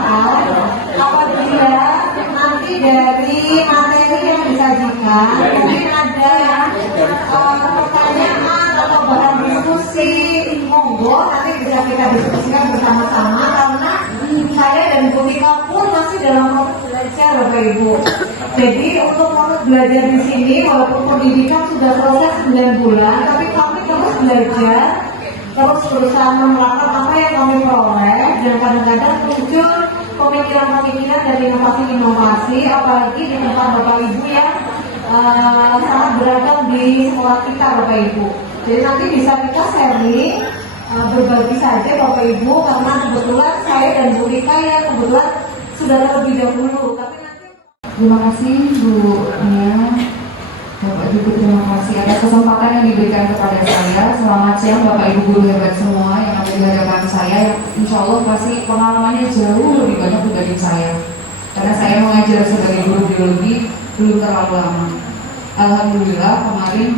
bermanfaat apabila nanti dari materi yang disajikan mungkin ada pertanyaan atau bahan diskusi, monggo nanti bisa kita diskusikan bersama-sama karena saya dan Bu Tika pun masih dalam proses belajar Bapak Ibu. Jadi untuk proses belajar di sini walaupun pendidikan sudah selesai 9 bulan, tapi kami terus belajar, terus berusaha menerapkan apa yang kami peroleh, dan kadang-kadang muncul pemikiran-pemikiran dan inovasi-inovasi, apalagi di tempat Bapak Ibu yang sangat beragam di sekolah kita Bapak Ibu. Jadi nanti bisa kita sharing, berbagi saja Bapak Ibu, karena kebetulan saya dan Bu Rika yang kebetulan sudah terlebih dahulu. Tapi nanti terima kasih Bu Nia, Bapak Ibu, terima kasih atas kesempatan yang diberikan kepada saya. Selamat siang Bapak Ibu guru hebat semua yang ada di hadapan saya, yang insya Allah pasti pengalamannya jauh lebih banyak dibanding saya, karena saya mengajar sebagai guru biologi belum terlalu lama. Alhamdulillah kemarin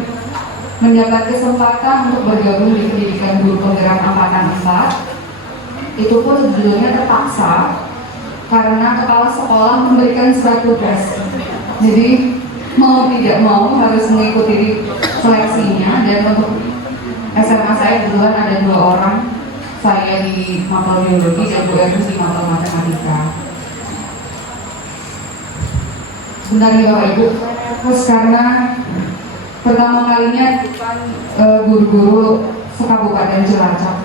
mendapat kesempatan untuk bergabung di pendidikan guru penggerak angkatan 4. Itu pun sejujurnya terpaksa karena kepala sekolah memberikan surat tugas. Jadi mau tidak mau harus mengikuti seleksinya, dan untuk SMA saya kebetulan ada 2 orang, saya di mapel biologi dan Bu Erus di mapel matematika. Bentar ya Bapak Ibu, terus karena pertama kalinya guru-guru sekabupaten Cilacap,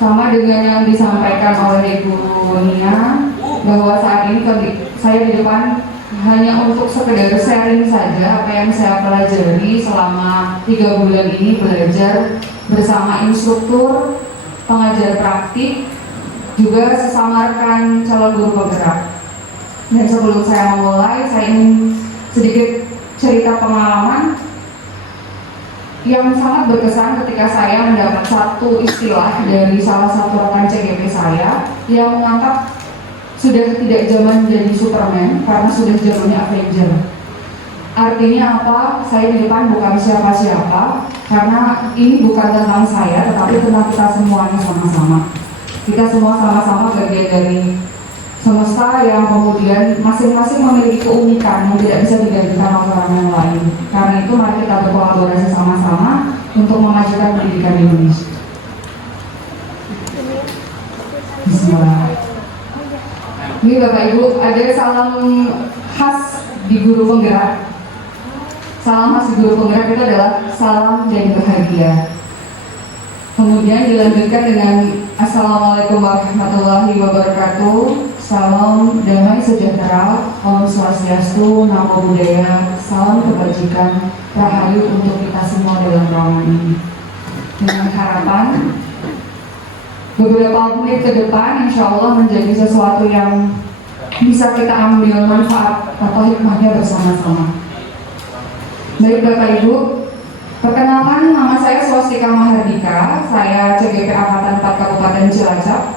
sama dengan yang disampaikan oleh Ibu Nia, bahwa saat ini saya di depan hanya untuk sekedar sharing saja apa yang saya pelajari selama 3 bulan ini belajar bersama instruktur, pengajar praktik, juga sesama rekan calon guru penggerak. Dan sebelum saya memulai, saya ingin sedikit cerita pengalaman yang sangat berkesan ketika saya mendapat satu istilah dari salah satu rekan CGP saya yang menganggap sudah tidak zaman jadi Superman karena sudah zamannya Avenger. Artinya apa? Saya di depan bukan siapa-siapa, karena ini bukan tentang saya, tetapi tentang kita semuanya sama-sama. Kita semua sama-sama bagian dari semesta yang kemudian masing-masing memiliki keunikan yang tidak bisa digantikan oleh orang yang lain. Karena itu mari kita berkolaborasi sama-sama untuk memajukan pendidikan di Indonesia. Bismillah. Ini Bapak Ibu, ada salam khas di guru penggerak. Salam khas di guru penggerak itu adalah salam dan bahagia. Kemudian dilanjutkan dengan Assalamualaikum warahmatullahi wabarakatuh. Salam damai sejahtera, Om Swastiastu, Namo Buddhaya, salam kebajikan, rahayu untuk kita semua dalam ruangan ini. Dengan harapan beberapa menit ke depan insya Allah menjadi sesuatu yang bisa kita ambil manfaat atau hikmahnya bersama-sama. Baik Bapak Ibu, perkenalkan, nama saya Swastika Mahardika, saya CGP Angkatan 4 Kabupaten Cilacap.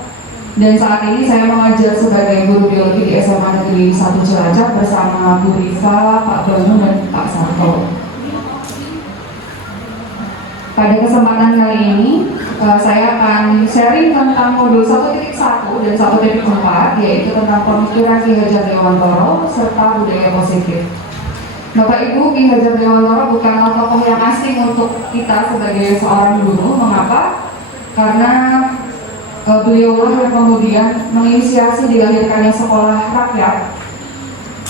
Dan saat ini saya mengajar sebagai guru biologi di SMA Negeri 1 Cilacap bersama Bu Rifa, Pak Banu, dan Pak Sarto. Pada kesempatan kali ini, saya akan sharing tentang modul 1.1 dan 1.4, yaitu tentang pemikiran Ki Hajar Dewantoro serta budaya positif. Bapak Ibu, Ki Hajar Dewantoro bukanlah tokoh yang asing untuk kita sebagai seorang guru. Mengapa? Karena beliaulah yang kemudian menginisiasi dilahirkannya sekolah rakyat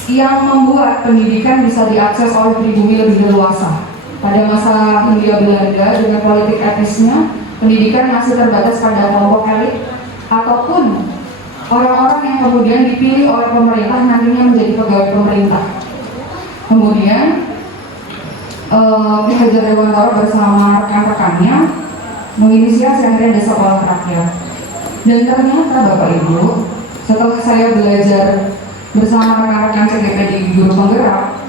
yang membuat pendidikan bisa diakses oleh pribumi lebih leluasa. Pada masa Hindia Belanda dengan politik etnisnya, pendidikan masih terbatas pada kelompok elit ataupun orang-orang yang kemudian dipilih oleh pemerintah nantinya menjadi pegawai pemerintah. Kemudian Ki Hajar Dewantoro bersama rekan-rekannya menginisiasi akhirnya ada sekolah rakyat. Dan ternyata Bapak Ibu, setelah saya belajar bersama rekan-rekan CGP di guru penggerak,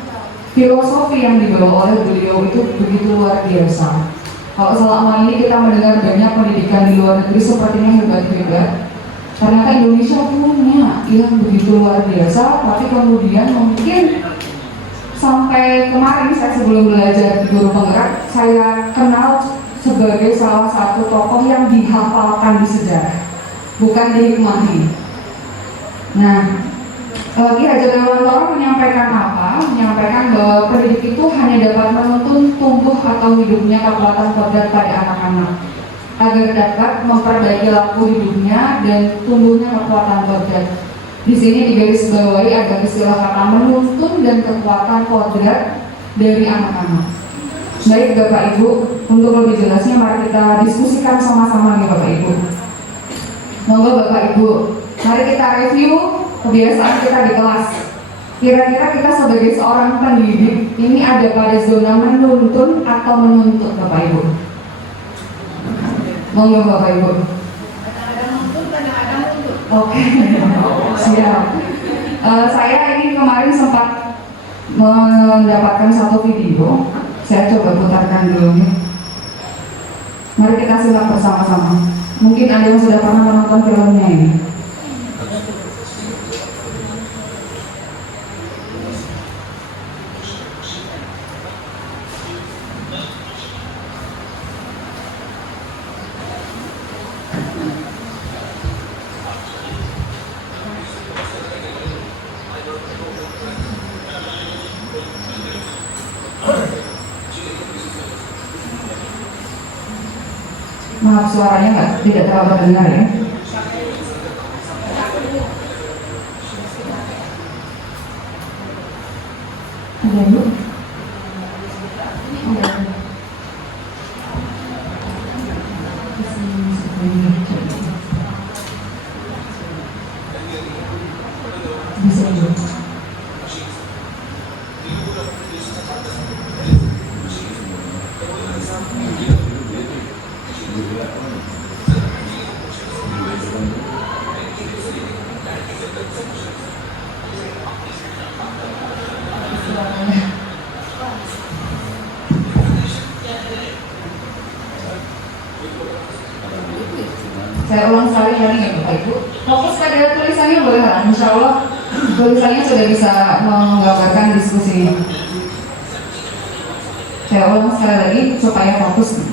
filosofi yang dibawa oleh beliau itu begitu luar biasa. Kalau selama ini kita mendengar banyak pendidikan di luar negeri sepertinya hebat-hebat, ternyata Indonesia punya yang begitu luar biasa. Tapi kemudian mungkin sampai kemarin saya sebelum belajar di guru penggerak, saya kenal sebagai salah satu tokoh yang dihafalkan di sejarah. bukan dihikmati. Nah, Ki Hajar Dewantara menyampaikan apa? Menyampaikan bahwa pendidik itu hanya dapat menuntun tumbuh atau hidupnya kekuatan kodrat pada anak-anak agar dapat memperbaiki laku hidupnya dan tumbuhnya kekuatan kodrat. Di sini digarisbawahi ada istilah kata menuntun dan kekuatan kodrat dari anak-anak. Baik Bapak Ibu, untuk lebih jelasnya mari kita diskusikan sama-sama nih Bapak Ibu. Monggo Bapak Ibu, mari kita review kebiasaan kita di kelas. Kira-kira kita sebagai seorang pendidik ini ada pada zona menuntun atau menuntut Bapak Ibu? Monggo Bapak Ibu. Oke, siap. Saya ini kemarin sempat mendapatkan satu video. Saya coba putarkan dulu. Mari kita simak bersama-sama. Mungkin ada yang sudah pernah menonton filmnya ini. Maaf suaranya tidak terlalu terdengar ya. Ada Bu? Bisa Bu. Saya ulang sekali lagi ya Bapak Ibu. Fokus pada tulisannya boleh kan? Insya Allah tulisannya sudah bisa menggambarkan diskusi ini. Saya ulang sekali lagi supaya fokus.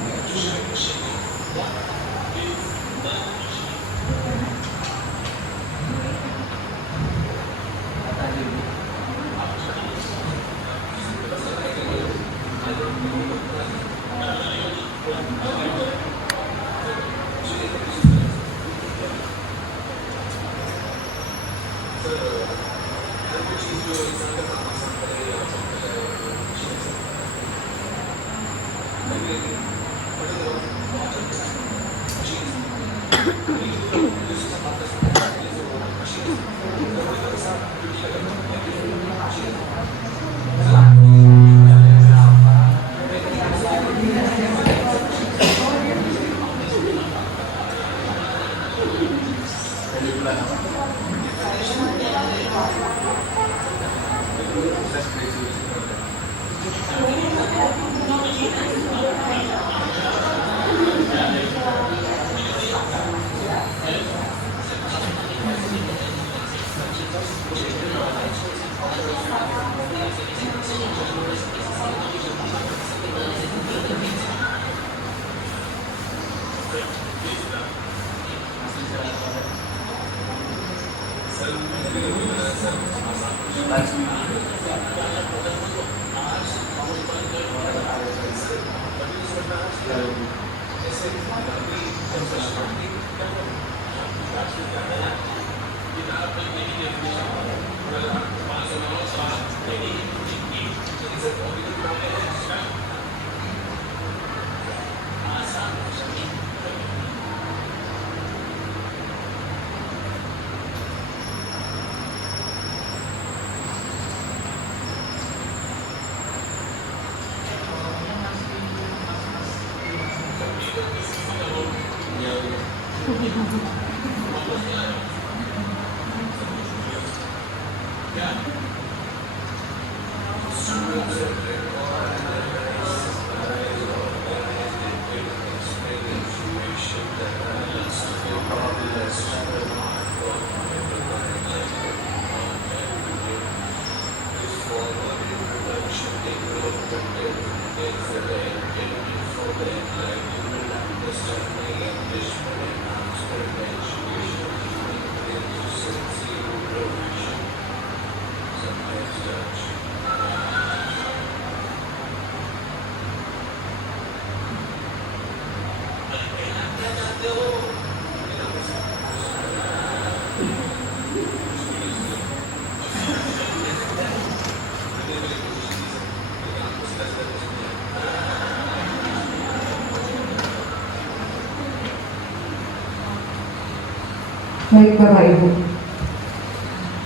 Baik Bapak Ibu,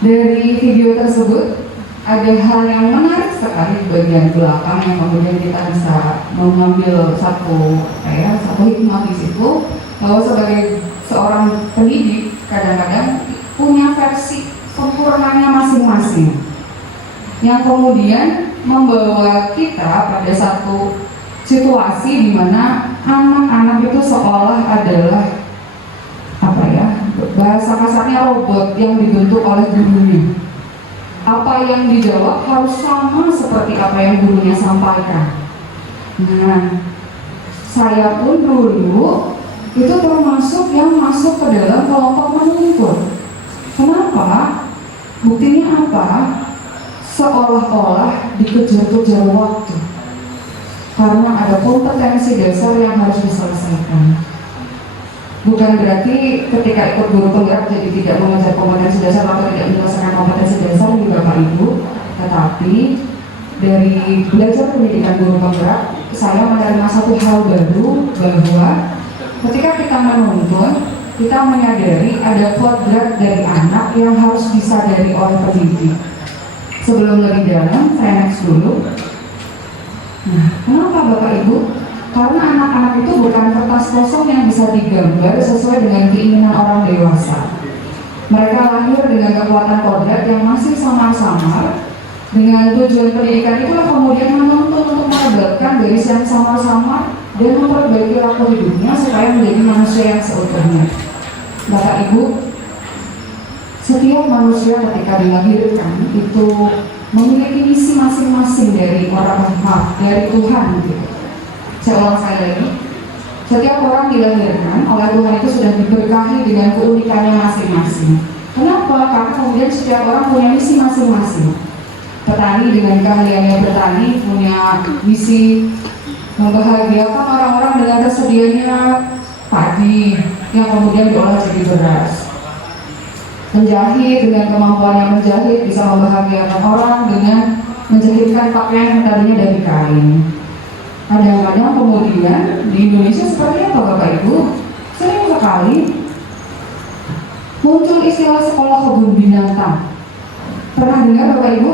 dari video tersebut ada hal yang menarik sekali di bagian belakang yang kemudian kita bisa mengambil satu hikmah di situ, bahwa sebagai seorang pendidik kadang-kadang punya versi sempurnanya masing-masing yang kemudian membawa kita pada satu situasi di mana anak-anak itu seolah adalah bahasa kasarnya robot yang dibentuk oleh gurunya. Apa yang dijawab harus sama seperti apa yang gurunya sampaikan. Nah, saya pun dulu itu termasuk yang masuk ke dalam kelompok menuntut. Kenapa? Buktinya apa? Seolah-olah dikejar-kejar waktu. Karena ada kompetensi dasar yang harus diselesaikan. Bukan berarti ketika ikut guru penggerak jadi tidak mengajar kompetensi dasar atau tidak menyelesaikan kompetensi dasar di Bapak Ibu, tetapi dari belajar pendidikan guru penggerak saya menerima satu hal baru, bahwa ketika kita menuntun, kita menyadari ada kodrat dari anak yang harus disadari oleh pendidik. Sebelum lebih dalam, saya next dulu. Nah, kenapa Bapak Ibu? Karena anak-anak itu bukan kertas kosong yang bisa digambar sesuai dengan keinginan orang dewasa. Mereka lahir dengan kekuatan kodrat yang masih samar-samar. Dengan tujuan pendidikan itulah kemudian menuntun untuk menebalkan garis yang samar-samar dan memperbaiki laku hidupnya supaya menjadi manusia yang seutuhnya. Bapak Ibu, setiap manusia ketika dilahirkan itu memiliki misi masing-masing dari dari Tuhan gitu. Saya ulang sekali lagi, setiap orang dilahirkan oleh Tuhan itu sudah diberkahi dengan keunikannya masing-masing. Kenapa? Karena kemudian setiap orang punya misi masing-masing. Petani dengan keahliannya bertani punya misi membahagiakan orang-orang dengan tersedianya padi yang kemudian diolah jadi beras. Penjahit dengan kemampuannya menjahit bisa membahagiakan orang dengan menjahitkan pakaian yang tadinya dari kain. Kadang-kadang kemudian di Indonesia seperti apa Bapak Ibu? Sering sekali muncul istilah sekolah kebun binatang. Pernah dengar Bapak Ibu?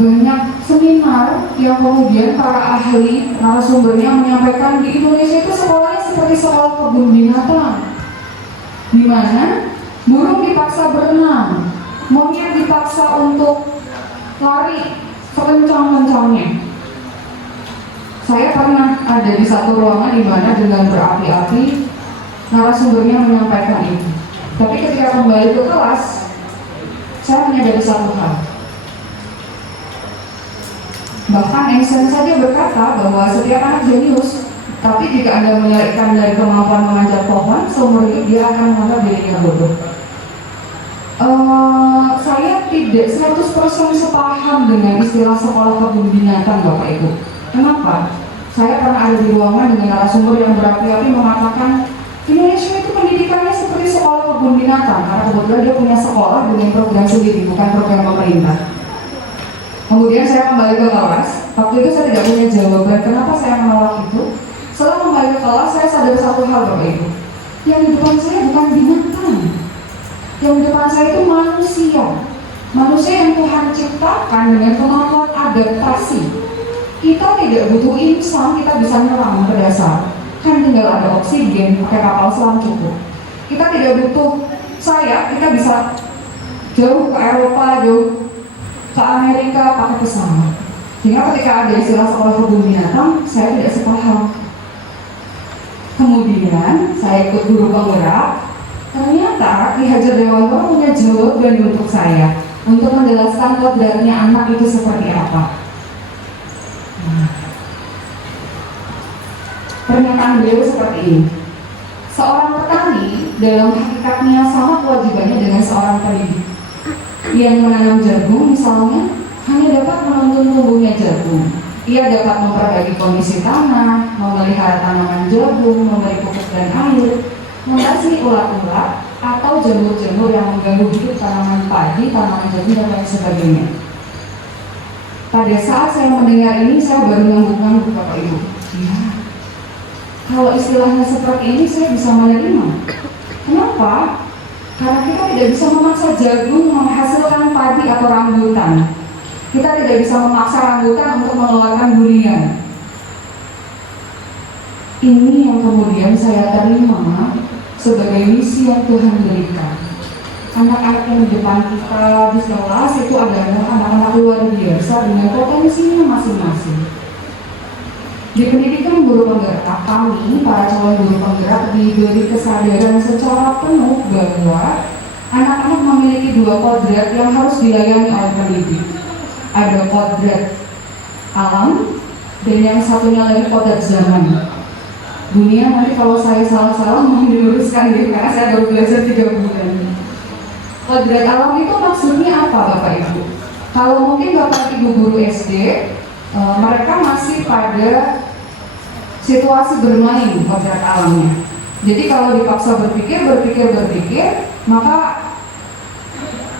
Banyak seminar yang kemudian para ahli narasumbernya menyampaikan di Indonesia itu sekolahnya seperti sekolah kebun binatang, di mana burung dipaksa berenang, monyet dipaksa untuk lari sekencang-kencangnya. Saya pernah ada di satu ruangan di mana dengan berapi-api narasumbernya menyampaikan itu. Tapi ketika kembali ke kelas, saya menyadari satu hal. Bahkan Einstein saja berkata bahwa setiap anak jenius, tapi jika Anda menyarikan dari kemampuan memanjat pohon, seumur hidup dia akan menganggap dirinya bodoh. Saya tidak 100% sepaham dengan istilah sekolah kebun binatang Bapak Ibu. Kenapa? Saya pernah ada di ruangan dengan narasumber yang berapi-api mengatakan Indonesia itu pendidikannya seperti sekolah kebun binatang, karena kebetulan dia punya sekolah dengan program sendiri, bukan program pemerintah. Kemudian saya kembali ke kelas. Waktu itu saya tidak punya jawaban kenapa saya menolak itu. Setelah kembali ke kelas, saya sadar satu hal Bapak Ibu. Yang di depan saya bukan binatang. Yang di depan saya itu manusia. Manusia yang Tuhan ciptakan dengan kemampuan adaptasi. Kita tidak butuh insang, kita bisa nyelam ke dasar. Kan tinggal ada oksigen, pakai kapal selam cukup. Kita tidak butuh sayap, kita bisa jauh ke Eropa, jauh ke Amerika pakai pesawat. Sehingga ketika ada istilah sekolah kebun binatang, saya tidak sepaham. Kemudian saya ikut guru penggerak. Ternyata Ki Hajar Dewantara punya jawaban untuk saya untuk menjelaskan kodratnya anak itu seperti apa. Pernyataan beliau seperti ini. Seorang petani dalam hakikatnya sama kewajibannya dengan seorang pendidik. Yang menanam jagung misalnya hanya dapat menuntun tumbuhnya jagung. Ia dapat memperbaiki kondisi tanah, memelihara tanaman jagung, memberi pupuk dan air, mengasihi ulat-ulat atau jamur-jamur yang mengganggu hidup tanaman padi, tanaman jagung dan lain sebagainya. Pada saat saya mendengar ini, saya baru ngangguk-ngangguk Bapak Ibu. Ya, kalau istilahnya seperti ini saya bisa menerima. Kenapa Kenapa? Karena kita tidak bisa memaksa jagung menghasilkan padi atau rambutan. Kita tidak bisa memaksa rambutan untuk mengeluarkan durian. Ini yang kemudian saya terima sebagai misi yang Tuhan berikan. Anak-anak yang di depan kita di kelas itu adalah anak-anak luar biasa dengan potensinya masing-masing. Di pendidikan guru penggerak, kami para calon guru penggerak diberi kesadaran secara penuh bahwa anak-anak memiliki dua kodrat yang harus dilayani oleh pendidik. Ada kodrat alam dan yang satunya lagi kodrat zaman. Dunia nanti kalau saya salah-salah mohon diluruskan ya, karena saya baru belajar 3 bulan. Kodrat alam itu maksudnya apa Bapak Ibu? Kalau mungkin Bapak Ibu guru SD, mereka masih pada situasi bermain kodrat alamnya. Jadi kalau dipaksa berpikir, maka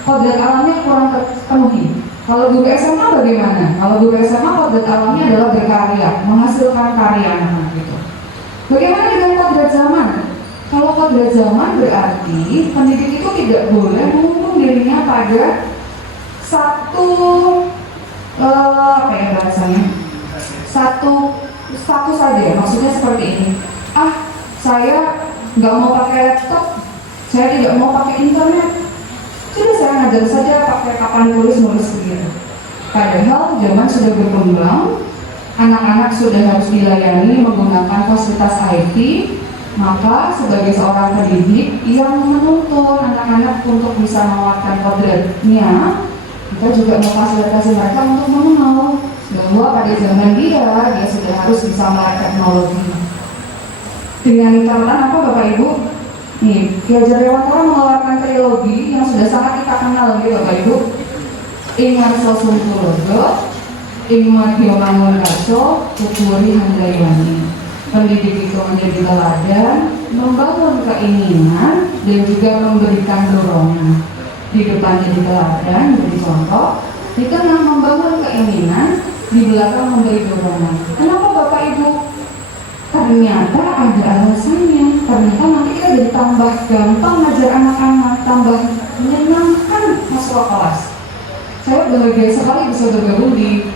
kodrat alamnya kurang terpenuhi. Kalau guru SMA bagaimana? Kalau guru SMA kodrat alamnya adalah berkarya, menghasilkan karya anak-anak gitu. Bagaimana dengan kodrat zaman? Kalau kodrat zaman berarti pendidik itu tidak boleh mengurung dirinya pada satu satu saja. Maksudnya seperti ini. Saya nggak mau pakai laptop, saya tidak mau pakai internet. Sudah saya ngajar saja pakai papan tulis begitu. Padahal zaman sudah berkembang, anak-anak sudah harus dilayani menggunakan fasilitas IT. Maka sebagai seorang pendidik yang menuntun anak-anak untuk bisa menguatkan kodratnya, kita juga memfasilitasi mereka untuk mengenal bahwa pada zaman dia sudah harus bisa melek teknologi. Dengan catatan apa Bapak Ibu? Nih, Ki Hajar Dewantara mengeluarkan trilogi yang sudah sangat kita kenal ya Bapak Ibu. Ing Marso Sungkulodo, Ing Madyo Mangun Kaso, Kukuri Handayani. Pendidik itu menjadi teladan, membangun keinginan, dan juga memberikan dorongan. Di depan jadi teladan, jadi contoh, di tengah membangun keinginan, di belakang memberi dorongan. Kenapa Bapak Ibu? Ternyata ada alasannya. Ternyata nanti kita jadi tambah gampang ngajar anak-anak, tambah menyenangkan masuk kelas. Saya bahagia sekali bisa bergabung di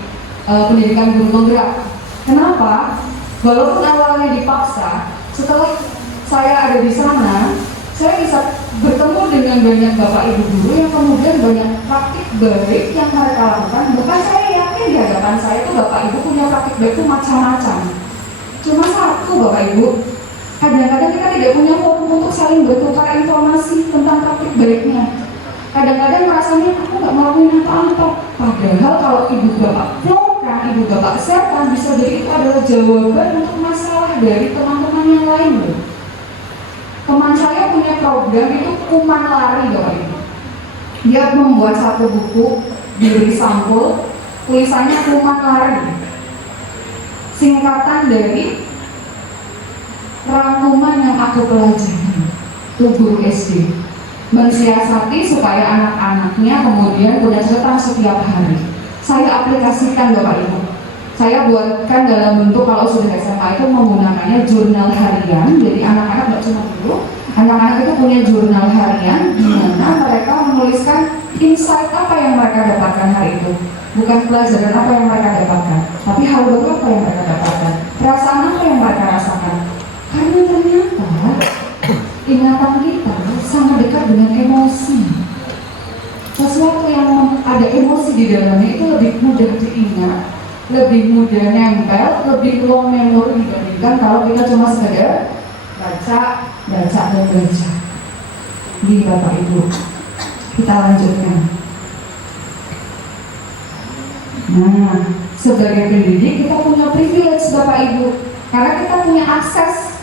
pendidikan guru penggerak. Kenapa? Walaupun awalnya dipaksa, setelah saya ada di sana, saya bisa bertemu dengan banyak Bapak Ibu guru yang kemudian banyak praktik baik yang mereka lakukan. Bahkan saya yakin di hadapan saya itu Bapak Ibu punya praktik baik itu macam-macam. Cuma satu Bapak Ibu, kadang-kadang kita tidak punya forum untuk saling bertukar informasi tentang praktik baiknya. Kadang-kadang rasanya aku nggak melakukan apa-apa. Padahal kalau Ibu Bapak Ibu Bapak siapa bisa jadi itu adalah jawaban untuk masalah dari teman-teman yang lain loh. Teman saya punya program itu kuman lari Bapak Ibu. Dia membuat satu buku diberi sampul, tulisannya kuman lari. Singkatan dari rangkuman yang aku pelajari. Itu guru SD. Mensiasati supaya anak-anaknya kemudian punya catatan setiap hari. Saya aplikasikan Bapak Ibu. Saya buatkan dalam bentuk kalau sudah SMA itu menggunakannya jurnal harian. Jadi anak-anak nggak cuma guru, anak-anak itu punya jurnal harian di mana mereka menuliskan insight apa yang mereka dapatkan hari itu. Bukan pelajaran apa yang mereka dapatkan, tapi hal baru apa yang mereka dapatkan, perasaan apa yang mereka rasakan. Karena ternyata ingatan kita sangat dekat dengan emosi. Sesuatu yang ada emosi di dalamnya itu lebih mudah diingat, lebih mudah nempel, lebih long memori dibandingkan kalau kita cuma sekedar baca. Di Bapak Ibu, kita lanjutkan. Nah, sebagai pendidik kita punya privilege Bapak Ibu, karena kita punya akses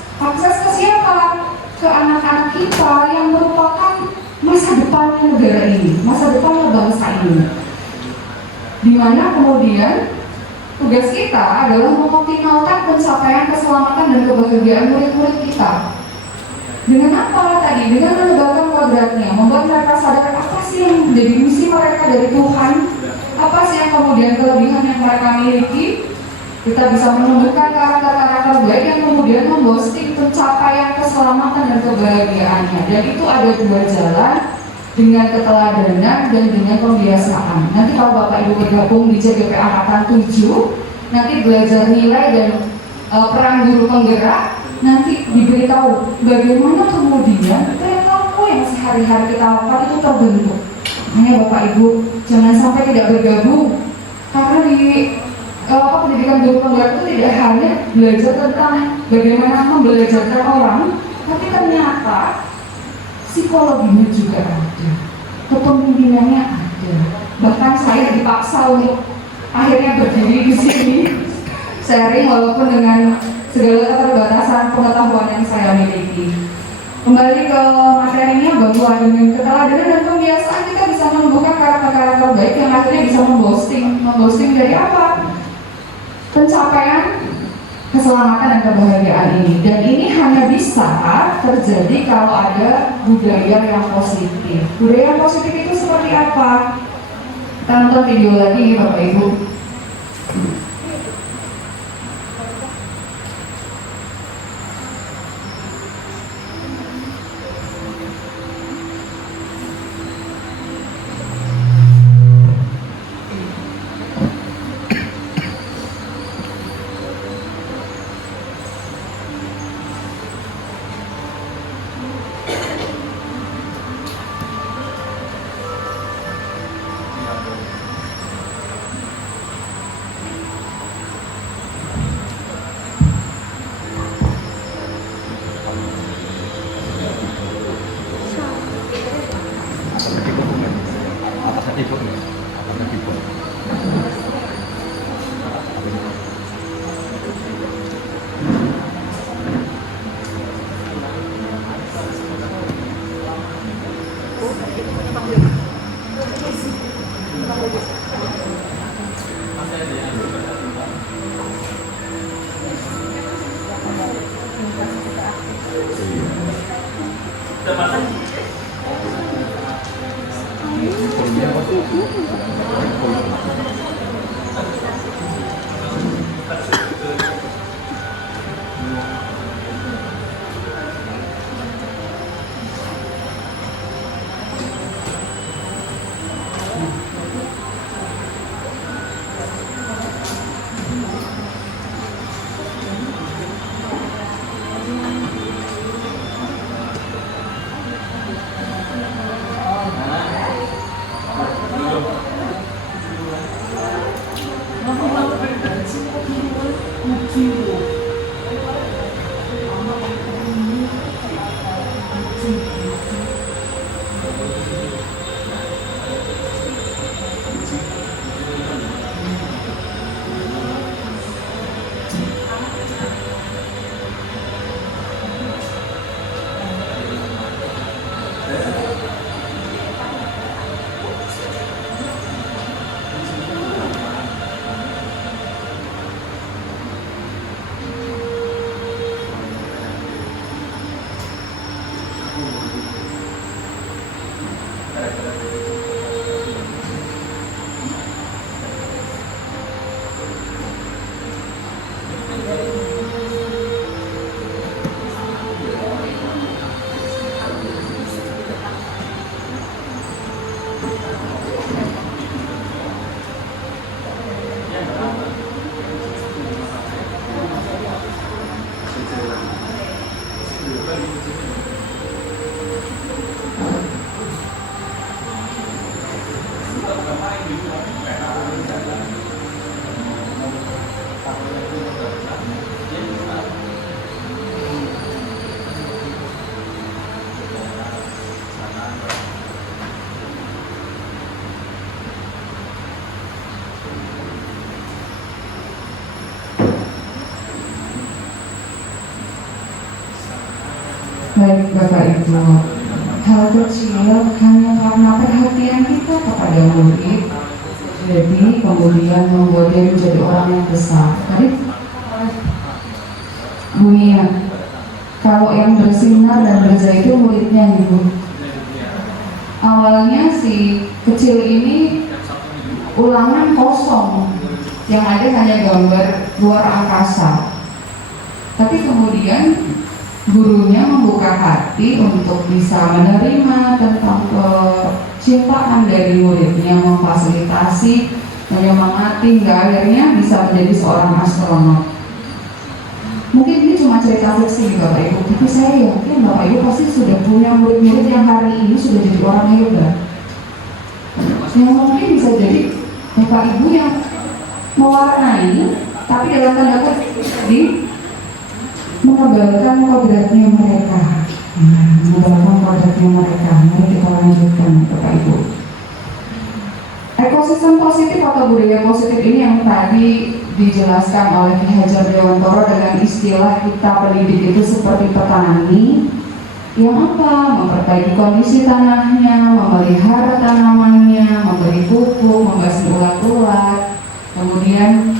ke siapa? Ke anak-anak kita yang merupakan masa depannya negara ini, masa depannya bangsa ini. Dimana kemudian tugas kita adalah mengoptimalkan pencapaian keselamatan dan kebahagiaan murid-murid kita. Dengan apa tadi? Dengan menegakkan kodratnya, membuat mereka sadar apa sih yang menjadi misi mereka dari Tuhan, apa sih yang kemudian kelebihan yang mereka miliki, kita bisa menemukan karakter-karakter baik yang kemudian memboosting pencapaian keselamatan dan kebahagiaannya. Dan itu ada dua jalan, dengan keteladanan dan dengan pembiasaan. Nanti kalau Bapak Ibu bergabung di CGP Angkatan 7, nanti belajar nilai dan peran guru penggerak, nanti diberitahu bagaimana kemudian perilaku yang sehari-hari kita lakukan itu terbentuk. Hanya Bapak Ibu jangan sampai tidak bergabung, karena di pendidikan guru penggerak itu tidak hanya belajar tentang bagaimana membelajarkan orang, tapi ternyata psikologinya juga ada, kepemimpinannya ada. Bahkan saya dipaksa untuk akhirnya berdiri di sini sharing walaupun dengan segala keterbatasan pengetahuan yang saya miliki. Kembali ke materinya, bahwa dengan keteladanan dan pembiasaan kita bisa menumbuhkan karakter-karakter baik yang akhirnya bisa memboosting dari apa? Pencapaian keselamatan dan kebahagiaan ini. Dan ini hanya bisa terjadi kalau ada budaya yang positif. Budaya yang positif itu seperti apa? Kita nonton video lagi Bapak Ibu. Baik Bapak Ibu, hal kecil hanya karena perhatian kita kepada murid, jadi kemudian membuat dia menjadi orang yang besar. Tadi bunyinya, kalau yang bersinar dan berjaya itu muridnya Ibu. Awalnya si kecil ini ulangan kosong, yang ada hanya gambar luar angkasa. Tapi kemudian gurunya membuka hati untuk bisa menerima tentang kecintaan dari muridnya, memfasilitasi, menyemangati hingga akhirnya bisa menjadi seorang astronot. Mungkin ini cuma cerita fiksi Bapak Ibu, tapi saya yakin Bapak Ibu pasti sudah punya murid-murid yang hari ini sudah jadi orang hebat. Yang mungkin bisa jadi Bapak Ibu yang mewarnai, tapi dalam tanda kutip menebalkan kodratnya mereka. Menebalkan kodratnya mereka. Mari kita lanjutkan Bapak Ibu. Ekosistem positif atau budaya positif ini yang tadi dijelaskan oleh Ki Hajar Dewantoro dengan istilah kita pendidik itu seperti petani yang apa? Memperbaiki kondisi tanahnya, memelihara tanamannya, memberi pupuk, membasmi ulat-ulat, kemudian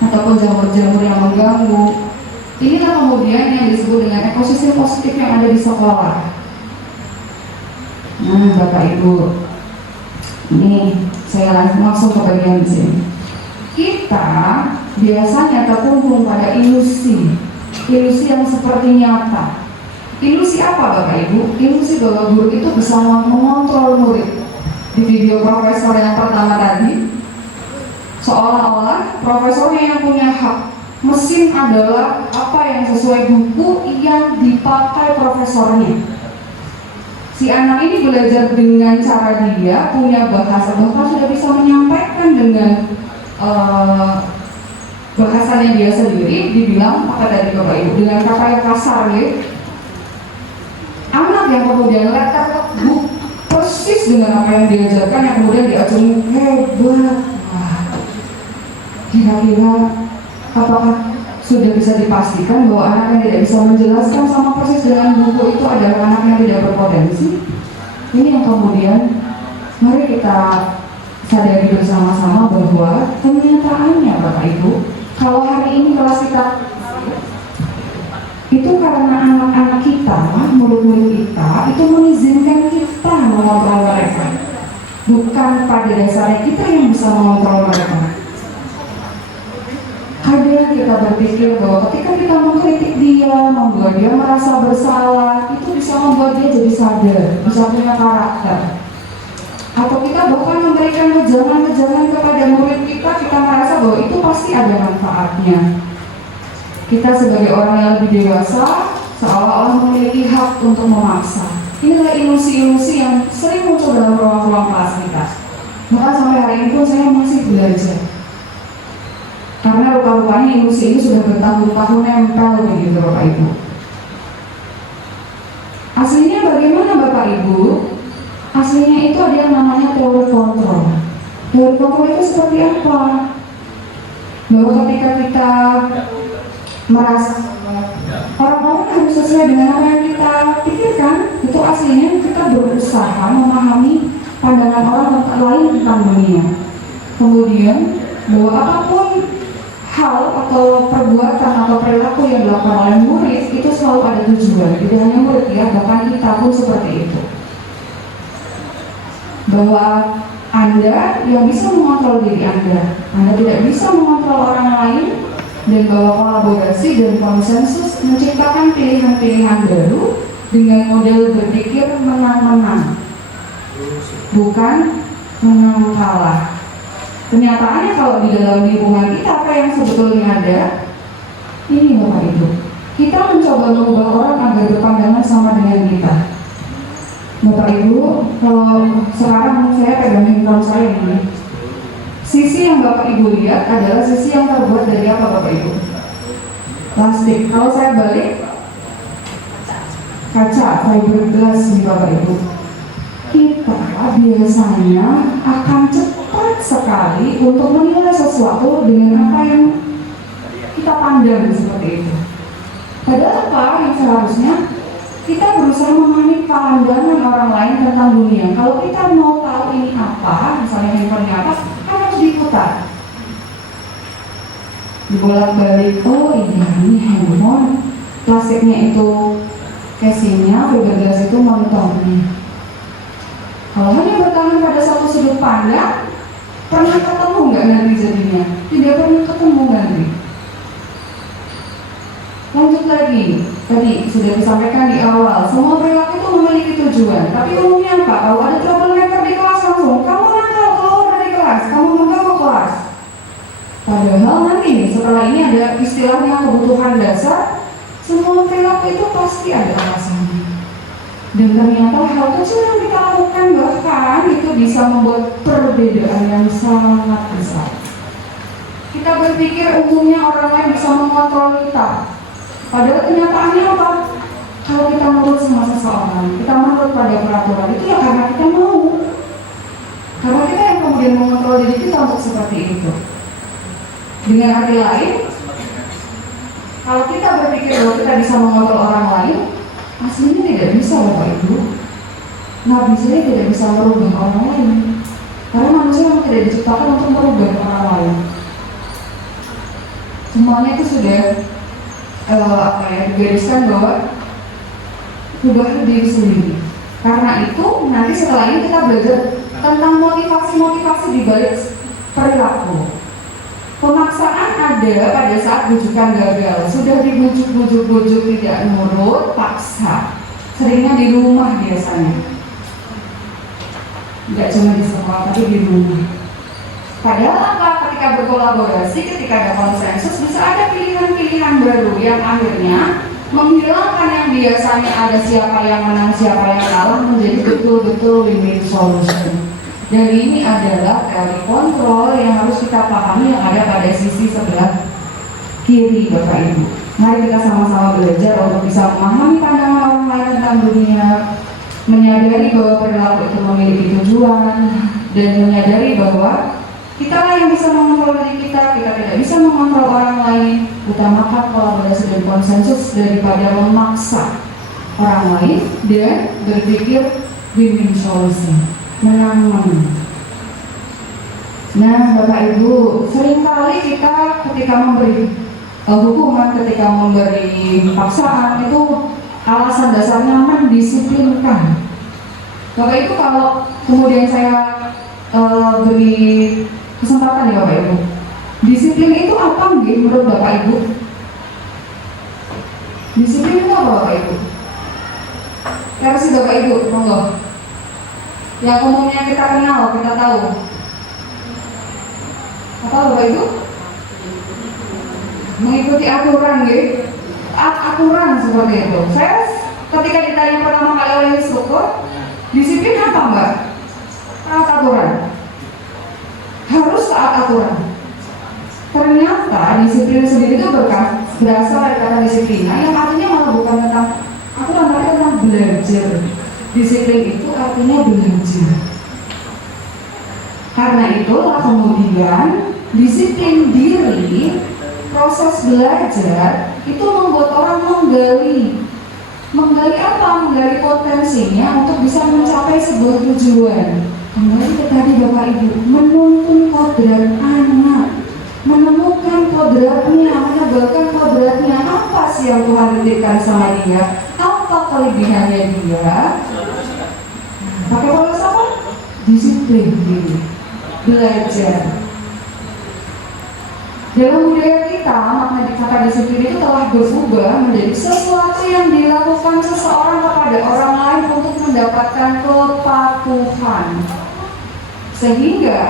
ataupun jamur-jamur yang mengganggu. Inilah kemudian yang disebut dengan ekosistem positif yang ada di sekolah. Nah, Bapak Ibu, ini saya langsung ke bagian di sini. Kita biasanya terkungkung pada ilusi yang seperti nyata. Ilusi apa Bapak Ibu? Ilusi bahwa guru itu bisa mengontrol murid. Di video profesor yang pertama tadi, seolah-olah profesornya yang punya hak. Mesin adalah apa yang sesuai buku yang dipakai profesornya. Si anak ini belajar dengan cara dia punya bahasa, bahkan sudah bisa menyampaikan dengan bahasanya dia sendiri. Dibilang apa tadi Bapak Ibu, dengan kata yang kasar ya. Anak yang kemudian letak persis dengan apa yang diajarkan, yang kemudian diacungi hebat. Wah, kira-kira apakah sudah bisa dipastikan bahwa anak yang tidak bisa menjelaskan sama persis dengan buku itu adalah anak yang tidak berpotensi? Ini yang kemudian mari kita sadari bersama-sama bahwa kenyataannya Bapak Ibu, kalau hari ini kelas kita itu karena anak-anak kita, murid-murid kita itu mengizinkan kita mengontrol mereka, bukan pada dasarnya kita yang bisa mengontrol mereka. Kadang kita berpikir bahwa ketika kita mengkritik dia, membuat dia merasa bersalah, itu bisa membuat dia jadi sadar, bisa punya karakter. Atau kita bahkan memberikan wejangan-wejangan kepada murid kita, kita merasa bahwa itu pasti ada manfaatnya. Kita sebagai orang yang lebih dewasa, seolah-olah memiliki hak untuk memaksa. Inilah ilusi-ilusi yang sering muncul dalam ruang-ruang kelas kita. Maka sampai hari ini pun saya masih belajar. Karena rupa-rupanya ilusi ini sudah bertahun-tahun nempel begitu Bapak Ibu. Aslinya bagaimana Bapak Ibu? Aslinya itu ada yang namanya teori kontrol. Teori kontrol itu seperti apa? Bahwa ketika kita merasa orang-orang harus sesuai dengan apa yang kita pikirkan, itu aslinya kita berusaha memahami pandangan orang lain tentang dunia. Kemudian bahwa apapun hal atau perbuatan atau perilaku yang dilakukan oleh murid itu selalu ada tujuan. Tidak hanya murid ya, bahkan kita pun seperti itu. Bahwa Anda yang bisa mengontrol diri Anda tidak bisa mengontrol orang lain, dan bahwa kolaborasi dan konsensus menciptakan pilihan-pilihan baru dengan model berpikir menang-menang, bukan menang kalah. Kenyataannya kalau di dalam lingkungan kita apa yang sebetulnya ada, ini Bapak Ibu, kita mencoba mengubah orang agar berpandangan sama dengan kita. Bapak Ibu, kalau sekarang saya pegang handphone saya ini, sisi yang Bapak Ibu lihat adalah sisi yang terbuat dari apa Bapak Ibu? Plastik. Kalau saya balik, kaca, fiberglass nih Bapak Ibu. Kita biasanya akan cepat sekali untuk menilai sesuatu dengan apa yang kita pandang seperti itu. Padahal apa yang seharusnya kita berusaha memahami pandangan orang lain tentang dunia. Kalau kita mau tahu ini apa, misalnya handphone apa, kan harus diputar, dibolak-balik. Oh iya, ini handphone, plastiknya itu casingnya, fiberglass itu monitornya. Kalau hanya bertahan pada satu sudut pandang, Pernah ketemu nggak nanti jadinya? Tidak pernah ketemu nanti. Lanjut lagi, tadi sudah disampaikan di awal, semua perilaku itu memiliki tujuan. Tapi umumnya apa? Kalau ada troublemaker di kelas langsung, kamu nakal keluar dari kelas, kamu mengganggu kelas. Padahal nanti setelah ini ada istilahnya kebutuhan dasar, semua perilaku itu pasti ada alasannya. Dan ternyata hal kecil yang kita lakukan bahkan itu bisa membuat perbedaan yang sangat besar. Kita berpikir umumnya orang lain bisa mengontrol kita. Padahal kenyataannya apa? Kalau kita menurut sama seseorang, kita menurut pada peraturan itu ya karena kita mau. Karena kita yang kemudian mengontrol diri kita untuk seperti itu. Dengan arti lain, kalau kita berpikir bahwa kita bisa mengontrol orang lain, aslinya tidak bisa, Bapak Ibu. Nabi saya tidak bisa merubah orang lain. Karena manusia yang tidak diciptakan untuk merubah orang lain. Semuanya itu sudah digariskan bahwa ubah diri sendiri. Karena itu nanti setelah ini kita belajar tentang motivasi-motivasi di balik perilaku. Pemaksaan ada pada saat bujukan gagal. Sudah dibujuk-bujuk tidak nurut, paksa. Seringnya di rumah biasanya. Tidak cuma di sekolah, tapi di rumah. Padahal apa? Ketika berkolaborasi, ketika ada konsensus, bisa ada pilihan-pilihan baru yang akhirnya menghilangkan yang biasanya ada siapa yang menang, siapa yang kalah, menjadi betul-betul win-win solution. Dan ini adalah teori kontrol yang harus kita pahami yang ada pada sisi sebelah kiri, Bapak Ibu. Mari kita sama-sama belajar untuk bisa memahami pandangan orang lain tentang dunia, menyadari bahwa perilaku itu memiliki tujuan, dan menyadari bahwa kita lah yang bisa mengontrol diri kita tidak bisa mengontrol orang lain. Utamakan kolaborasi dan konsensus daripada memaksa orang lain dan berpikir win-win solution, menang-menang. Nah, Bapak Ibu, seringkali kita ketika memberi hukuman, ketika memberi paksaan itu alasan dasarnya mendisiplinkan. Bapak Ibu, kalau kemudian saya beri kesempatan ya Bapak Ibu, disiplin itu apa menurut Bapak Ibu? Disiplin itu apa Bapak Ibu? Versi Bapak Ibu, monggo. Yang umumnya kita kenal, kita tahu. Apa Bapak Ibu? Mengikuti aturan, gitu. Aturan seperti itu. Saya ketika ditanya pertama kali oleh instruktur, disiplin apa Mbak? Taat aturan. Harus taat aturan. Ternyata disiplin sendiri itu berasal dari kata disiplina yang artinya malah bukan tentang aturan, tapi tentang belajar. Disiplin itu artinya belajar. Karena itulah kemudian disiplin diri, proses belajar itu membuat orang menggali apa? Menggali potensinya untuk bisa mencapai sebuah tujuan. Kembali ke tadi Bapak Ibu, menuntun kodrat anak, menemukan kodratnya, menebalkan kodratnya. Apa sih yang Tuhan titipkan sama dia? Apa kelebihannya dia? Pakai polos apa? Disiplin diri, belajar. Dalam budaya kita, makna kata disiplin itu telah berubah menjadi sesuatu yang dilakukan seseorang kepada orang lain untuk mendapatkan kepatuhan. Sehingga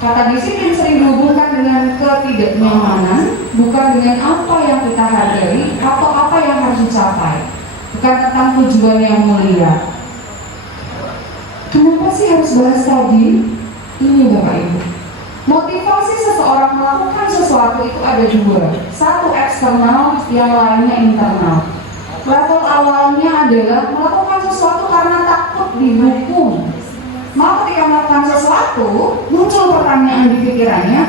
kata disiplin sering dihubungkan dengan ketidaknyamanan, bukan dengan apa yang kita hargai atau apa yang harus dicapai, bukan tentang tujuan yang mulia. Kenapa sih harus bahas tadi? Ini Bapak Ibu, motivasi seseorang melakukan sesuatu itu ada dua. Satu eksternal, yang lainnya internal. Level awalnya adalah melakukan sesuatu karena takut dihukum. Maka ketika melakukan sesuatu, muncul pertanyaan di pikirannya,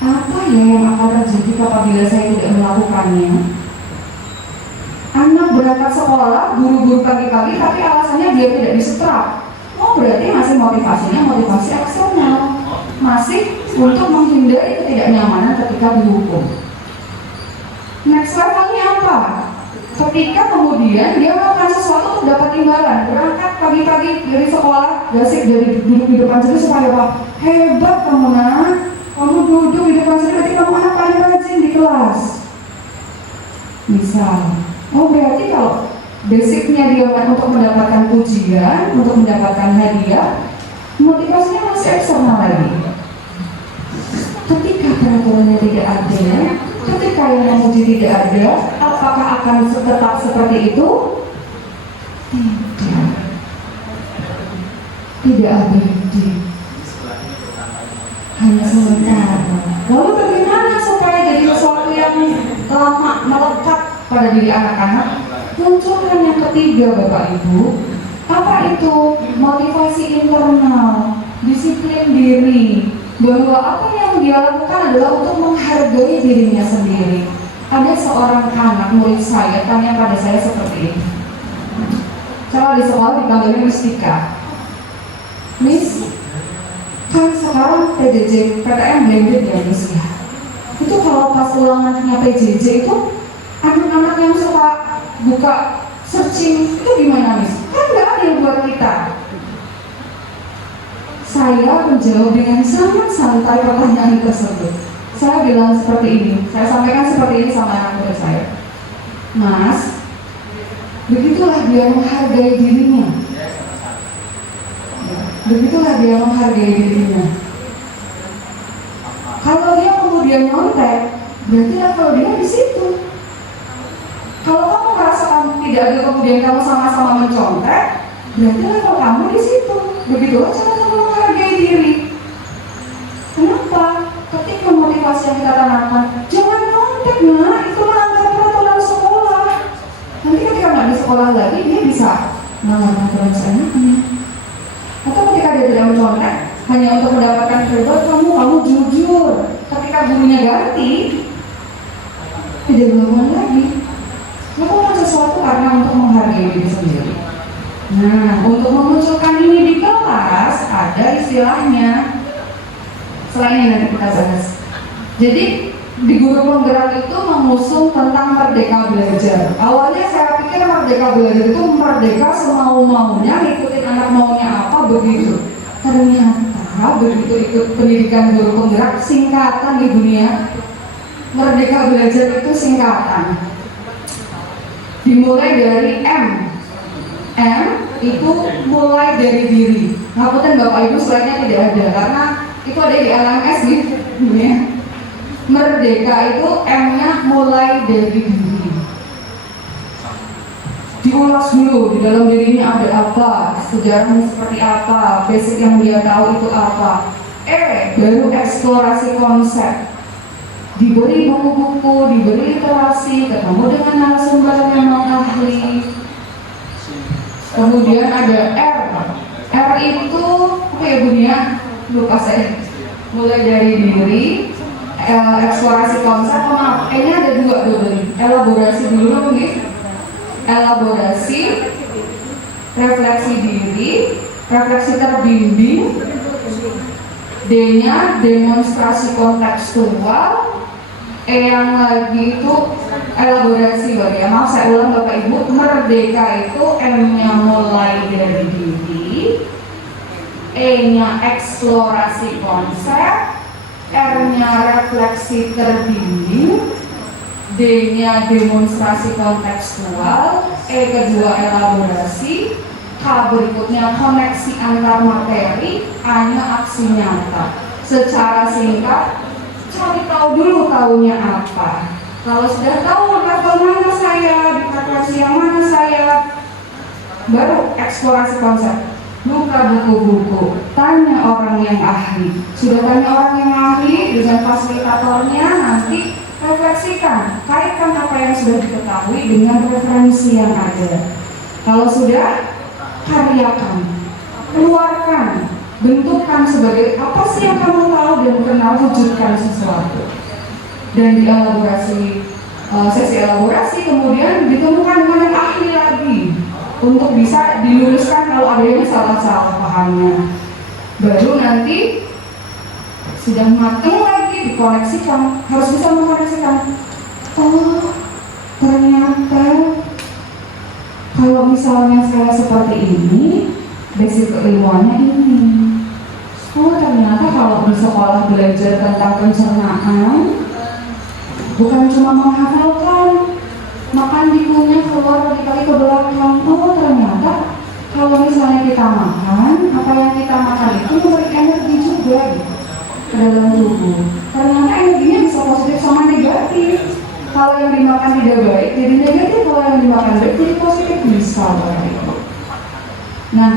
apa ya yang akan terjadi apabila saya tidak melakukannya? Anak berangkat sekolah, buru-buru pagi-pagi, tapi alasannya dia tidak disetrap. Oh, berarti masih motivasinya motivasi eksternal, masih untuk menghindari ketidaknyamanan ketika dihukum. Next levelnya apa? Ketika kemudian dia melakukan sesuatu untuk dapat imbalan, berangkat pagi-pagi dari sekolah, gasik dari duduk di depan sini supaya apa? Hebat kamu nak, kamu duduk di depan sini berarti kamu anak paling rajin di kelas. Misal, oh berarti kalau basicnya dia untuk mendapatkan pujian, untuk mendapatkan hadiah, motivasinya masih eksternal lagi. Ketika peraturannya tidak ada, ketika yang memuji tidak ada, apakah akan tetap seperti itu? Tidak. Tidak abadi. Hanya sementara. Lalu bagaimana supaya jadi sesuatu yang lama melekat pada diri anak-anak? Munculkan yang ketiga, Bapak Ibu. Apa itu? Motivasi internal, disiplin diri. Bahwa apa yang dia lakukan adalah untuk menghargai dirinya sendiri. Ada seorang anak murid saya tanya pada saya seperti ini. Cara di sekolah dipanggilnya Mistika. Miss, kan sekarang PJJ, PTN blended ya Miss ya. Itu kalau pas ulangannya PJJ itu anak-anak yang suka buka searching itu gimana Miss? Kan nggak ada yang buat kita. Saya menjawab dengan sangat santai pertanyaan tersebut. Saya bilang seperti ini, saya sampaikan seperti ini sama anak muda saya. Mas, begitulah dia menghargai dirinya. Begitulah dia menghargai dirinya. Kalau dia kemudian nyontek, berarti level dia di situ. Kalau kamu merasa kamu tidak ada kemudian kamu sama-sama mencontek, berarti level kamu di situ. Begitulah cara kamu menghargai diri. Kenapa? Ketika motivasi yang kita tanamkan, jangan nyontek nak, itu melanggar peraturan sekolah. Nanti ketika nggak di sekolah lagi, dia bisa melanggar peraturan seenaknya. Atau ketika dia tidak mencontek, hanya untuk mendapatkan kredit, kamu jujur. Ketika gurunya ganti, tidak melakukan lagi. Lakukan sesuatu karena untuk menghargai diri sendiri. Nah, untuk memunculkan ini di kelas ada istilahnya. Selain yang nanti kita bahas. Jadi di guru penggerak itu mengusung tentang merdeka belajar. Awalnya saya pikir merdeka belajar itu merdeka semau-maunya, ngikutin anak maunya apa begitu. Ternyata begitu ikut pendidikan guru penggerak, singkatan di dunia. Merdeka belajar itu singkatan. Dimulai dari M. M itu mulai dari diri. Ngapunten Bapak Ibu, slide-nya tidak ada karena itu ada di LMS gitu ya. Merdeka itu M-nya mulai dari diri. Diulas dulu di dalam dirinya ada apa, sejarahnya seperti apa, basic yang dia tahu itu apa. Baru eksplorasi konsep. Diberi buku-buku, diberi literasi, ketemu dengan narasumber yang ahli. Kemudian ada R. R itu apa ya Bun ya? Lupa saya. Mulai dari diri, eksplorasi konsep, maaf, E-nya ada dua dulu. Elaborasi dulu nih. Elaborasi, refleksi diri, refleksi terbimbing. D-nya demonstrasi kontekstual. E yang lagi itu elaborasi ya. Maaf saya ulang Bapak Ibu. Merdeka itu M-nya mulai dari diri, E-nya eksplorasi konsep, R-nya refleksi terbimbing, D-nya demonstrasi kontekstual, E kedua elaborasi, K berikutnya koneksi antar materi, A-nya aksi nyata. Secara singkat, cari tahu dulu taunya apa. Kalau sudah tahu level mana saya, di frekuensi yang mana saya, baru eksplorasi konsep. Buka buku-buku, tanya orang yang ahli. Sudah tanya orang yang ahli dengan fasilitatornya, nanti refleksikan, kaitkan apa yang sudah diketahui dengan referensi yang ada. Kalau sudah, karyakan, keluarkan, bentukkan sebagai apa sih yang kamu tahu dan kenal, wujudkan sesuatu. Dan dielaborasi, sesi elaborasi kemudian ditemukan dengan yang ahli lagi untuk bisa diluruskan kalau ada yang salah-salah pahamnya. Baru nanti sudah matang lagi dikoneksikan, harus bisa mengkoneksikan. Oh, Ternyata kalau misalnya saya seperti ini, basic keilmuannya ini. Oh, ternyata kalau di sekolah belajar tentang pencernaan bukan cuma menghafalkan, makan dikunyah keluar dikali ke belakang. Oh, ternyata kalau misalnya kita makan, apa yang kita makan itu memberi energi juga gitu, ke dalam tubuh. Ternyata energinya bisa positif sama negatif. Kalau yang dimakan tidak baik jadi negatif, kalau yang dimakan baik jadi positif, bisa gitu. Nah,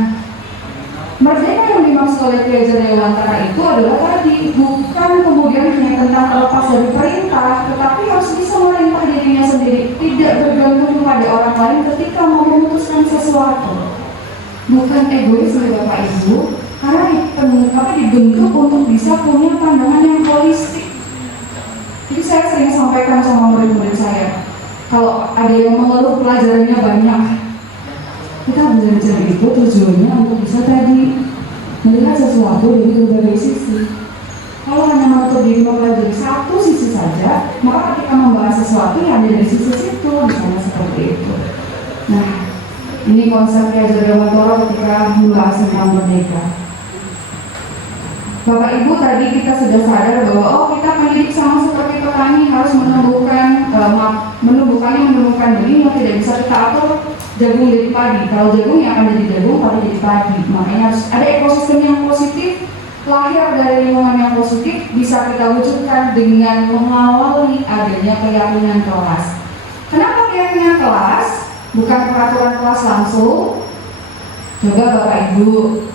merdeka yang dimaksud oleh Ki Hajar Dewantara itu adalah tadi, bukan kemudian hanya tentang terlepas dari perintah, tetapi harus bisa merintah dirinya sendiri, tidak bergantung kepada orang lain ketika mau memutuskan sesuatu. Bukan egois dari Bapak Ibu, karena dibentuk untuk bisa punya pandangan yang holistik. Jadi saya sering sampaikan sama murid-murid saya, kalau ada yang mengeluh pelajarannya banyak, kita belajar itu tujuannya untuk bisa tadi melihat sesuatu dari berbagai sisi. Kalau hanya menutup diri mempelajari satu sisi saja, maka ketika membahas sesuatu yang ada dari sisi situ, misalnya seperti itu. Nah, ini konsep Ki Hajar Dewantara ketika membahas tentang merdeka. Bapak Ibu, tadi kita sudah sadar bahwa kita mendidik sama seperti petani, harus menumbuhkan benih yang tidak bisa kita atur jagung jadi padi. Kalau jagung yang akan jadi jagung, padi jadi padi. Makanya harus ada ekosistem yang positif, lahir dari lingkungan yang positif, bisa kita wujudkan dengan mengawali adanya keyakinan kelas. Kenapa keyakinan kelas? Bukan peraturan kelas langsung. Coba Bapak Ibu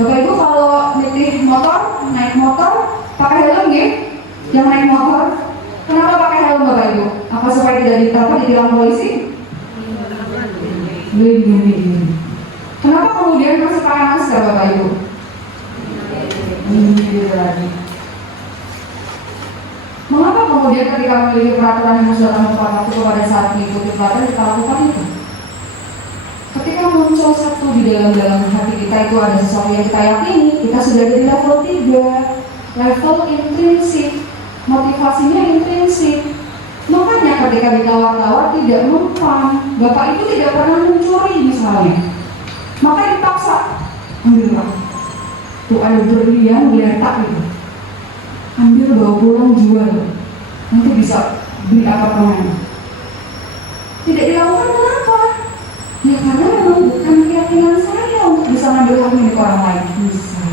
kalau nitih motor, naik motor, pakai helm ya? Yang naik motor, kenapa pakai helm Bapak Ibu? Apa supaya tidak ditilang polisi? Melindungi. Kenapa kemudian masih pakai masker Bapak Ibu? Melindungi lagi. Mengapa kemudian ketika memiliki peraturan yang sudah tepat waktu pada saat mengikuti pelatihan kita lakukan itu? Ketika muncul satu di dalam hati kita itu ada sesuatu yang kita yakini, kita sudah di level 3, level intrinsik, motivasinya intrinsik. Makanya ketika ditawar-tawar tidak mempan, Bapak itu tidak pernah mencuri misalnya, maka dipaksa ambillah. Tuh ada berlian geletak gitu, ambil bawa pulang jual, nanti bisa beli apartemen. Tidak dilakukan kenapa? Ya karena memang bukan keyakinan saya untuk bisa ngambil hak milik orang lain. Bisa.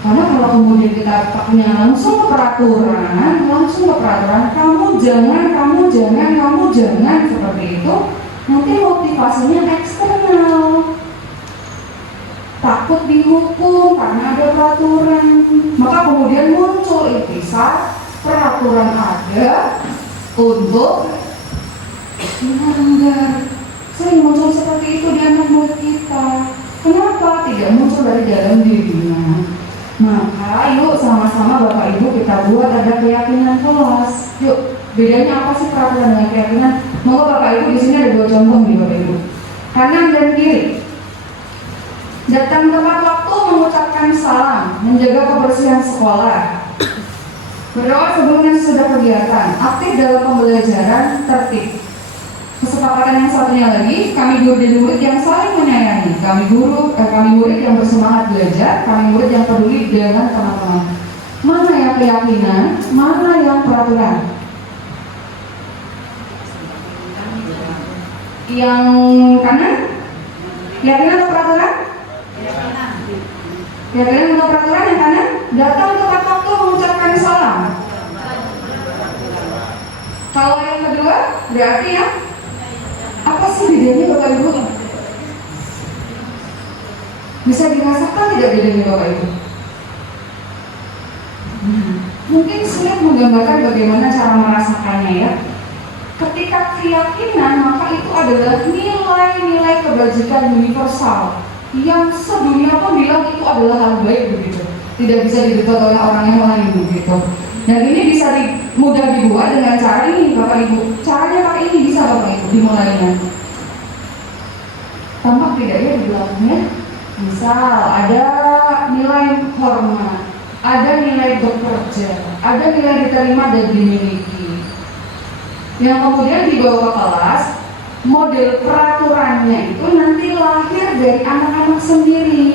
Karena kalau kemudian kita punya langsung ke peraturan, kamu jangan seperti itu, nanti motivasinya eksternal. Takut dihukum karena ada peraturan, maka kemudian muncul intisar, peraturan ada untuk melanggar. Sering muncul seperti itu di anak murid kita. Kenapa? Tidak muncul dari dalam dirinya. Maka yuk sama-sama Bapak Ibu kita buat ada keyakinan kelas. Yuk, bedanya apa sih peraturan dengan keyakinan? Moga Bapak Ibu di sini ada 2 contoh nih Bapak Ibu. Kanan dan kiri. Datang tepat waktu, mengucapkan salam, menjaga kebersihan sekolah, berdoa sebelum dan sesudah kegiatan, aktif dalam pembelajaran, tertib. Kesepakatan yang satunya lagi, kami guru dan murid yang saling menyayangi, kami murid yang bersemangat belajar, kami murid yang peduli dengan teman-teman. Mana yang keyakinan, mana yang peraturan? Yang kanan? Keyakinan atau peraturan? Keyakinan atau peraturan yang kanan? Datang tepat waktu, mengucapkan salam. Kalau yang kedua, berarti ya apa sih bedanya Bapak Ibu? Bisa dirasakan tidak bedanya Bapak Ibu? Mungkin sulit menggambarkan bagaimana cara merasakannya ya. Ketika keyakinan, maka itu adalah nilai-nilai kebajikan universal yang sedunia pun bilang itu adalah hal baik begitu. Tidak bisa didebat oleh orang yang lain begitu. Dan ini bisa mudah dibuat dengan cara ini Bapak Ibu. Caranya pakai ini bisa Bapak Ibu dimulainya. Tampak tidak ya di belakangnya? Misal ada nilai hormat, ada nilai bekerja, ada nilai diterima dan dimiliki. yang kemudian dibawa ke kelas. Model peraturannya itu nanti lahir dari anak-anak sendiri.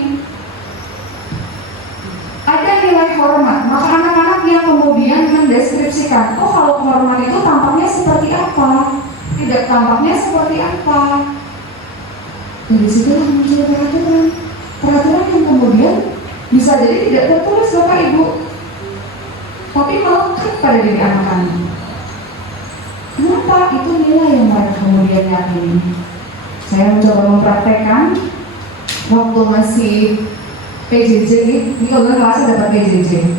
Ada nilai hormat, maka anak-anak yang kemudian mendeskripsikan, oh kalau hormat itu tampaknya seperti apa, tidak tampaknya seperti apa. Dari situ muncul peraturan, peraturan yang kemudian bisa jadi tidak tertulis Bapak Ibu, tapi melekat pada diri anak-anak. Kenapa? Itu nilai yang mereka kemudian yakini. Saya mencoba mempraktekkan waktu masih PJJ, ini kemudian kelasnya dapat PJJ.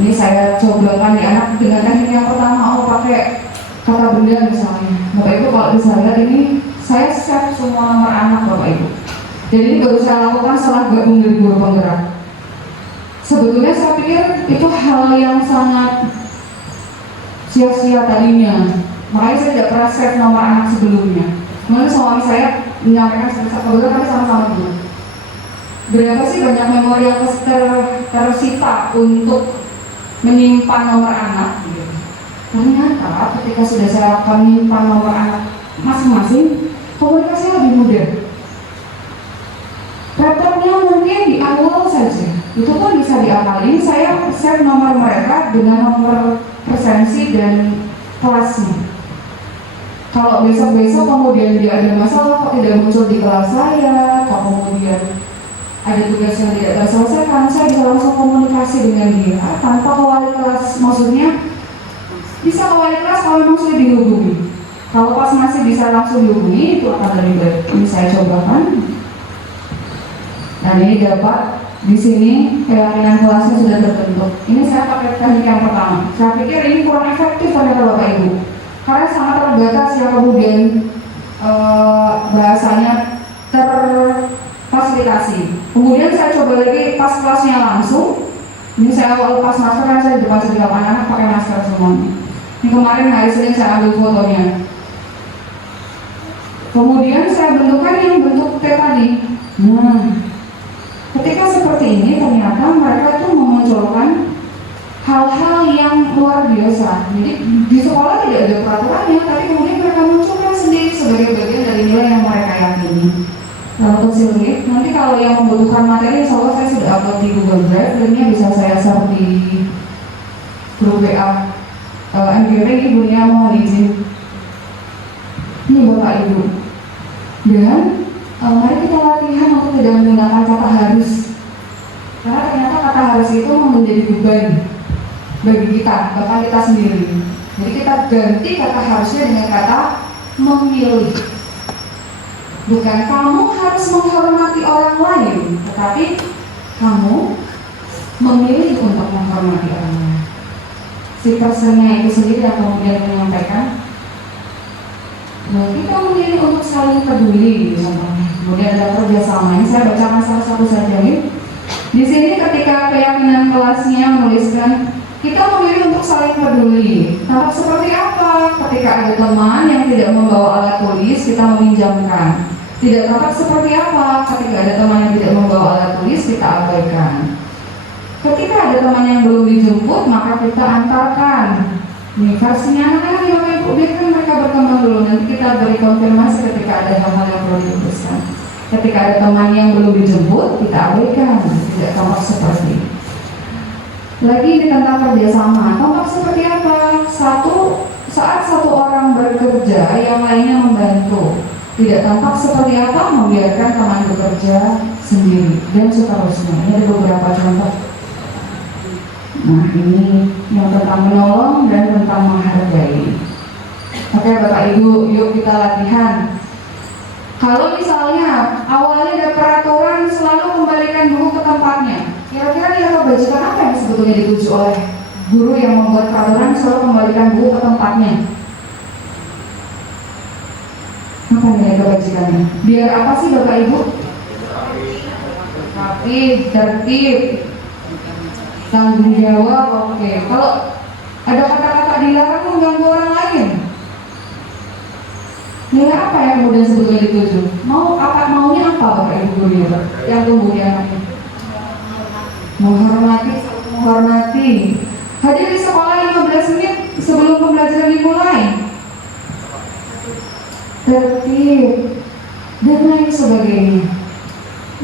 Ini saya cobakan di anak dengan teknik yang pertama, pakai kata benda misalnya. Bapak Ibu kalau bisa lihat ini, saya save semua nomor anak Bapak Ibu. Jadi ini baru saya lakukan setelah gabung dari guru penggerak. Sebetulnya saya pikir itu hal yang sangat sia-sia tadinya, makanya saya tidak pernah save nomor anak sebelumnya. Kemudian suami saya menyampaikan kebetulan kami sama-sama dulu. Berapa sih banyak memori yang tersita untuk menyimpan nomor anak? Ternyata ketika sudah saya lakukan menyimpan nomor anak masing-masing, komunikasi lebih mudah. Repernya mungkin di awal saja, itu pun bisa diakalin. Saya save nomor mereka dengan nomor presensi dan kelasnya. Kalau besok-besok kemudian dia ada masalah, kok tidak muncul di kelas saya, kok kemudian ada tugas yang tidak terselesaikan, saya bisa langsung komunikasi dengan dia tanpa ke wali kelas. Maksudnya bisa ke wali kelas kalau memang sudah dihubungi. Kalau pas masih bisa langsung dihubungi, itu akan lebih baik. Ini saya cobakan. Dan ini dapat di sini keyakinan kelasnya sudah terbentuk. Ini saya pakai teknik yang pertama. Saya pikir ini kurang efektif ternyata Bapak Ibu, karena sangat terbatas yang kemudian bahasanya terfasilitasi. Kemudian saya coba lagi pas kelasnya langsung. Ini saya awal lepas masker karena saya di depan setiap anak-anak pakai masker semuanya. Ini kemarin hari Senin saya ambil fotonya. Kemudian saya bentukkan yang bentuk T tadi. Nah, ketika seperti ini ternyata mereka tuh memunculkan hal-hal yang luar biasa. Jadi di sekolah tidak ada peraturannya, tapi kemudian mereka munculkan sendiri sebagai bagian dari nilai yang mereka yakini. Lalu kecil nih, nanti kalau yang membutuhkan materi, insya Allah saya sudah upload di Google Drive, linknya bisa saya share di grup WA MGP. Ibunya mohon izin. Ini Bapak Ibu. Dan mari kita latihan untuk tidak menggunakan kata harus, karena ternyata kata harus itu menjadi beban bagi kita, bahkan kita sendiri. Jadi kita ganti kata harusnya dengan kata memilih. Bukan kamu harus menghormati orang lain, tetapi kamu memilih untuk menghormati orang lain. Si personnya itu sendiri yang kemudian menyampaikan, nah, kita memilih untuk saling peduli, contohnya. Kemudian ada kerjasama. Ini saya bacakan salah satu saja nih. Di sini ketika keyakinan kelasnya menuliskan kita memilih untuk saling peduli. Tahap seperti apa? Ketika ada teman yang tidak membawa alat tulis, kita meminjamkan. Tidak tampak seperti apa? Ketika ada teman yang tidak membawa alat tulis, kita abaikan. Ketika ada teman yang belum dijemput, maka kita antarkan. Ini versinya anak-anak yang Ibu biarkan mereka berkembang dulu. Nanti kita beri konfirmasi ketika ada hal-hal yang perlu diuruskan. Ketika ada teman yang belum dijemput, kita abaikan. Tidak tampak seperti. Lagi ini tentang kerjasama. Tampak seperti apa? Saat satu orang bekerja, yang lainnya membantu. Tidak tampak seperti apa? Membiarkan teman bekerja sendiri dan seterusnya. Ini ada beberapa contoh. Nah, ini yang tentang menolong dan tentang menghargai. Oke Bapak Ibu, yuk kita latihan. Kalau misalnya awalnya ada peraturan selalu kembalikan buku ke tempatnya, kira-kira nilai kebajikan apa yang sebetulnya dituju oleh guru yang membuat peraturan selalu kembalikan buku ke tempatnya? Apa nilai kebajikannya? Biar apa sih Bapak Ibu? Rapi, tertib, tanggung jawab. Oke. Kalau ada kata-kata dilarang mengganggu orang lain, nilai apa yang kemudian sebetulnya dituju? Maunya apa Bapak Ibu guru yang kemudian menghormati. Hadir di sekolah 15 menit sebelum pembelajaran dimulai? Tertib dan lain sebagainya.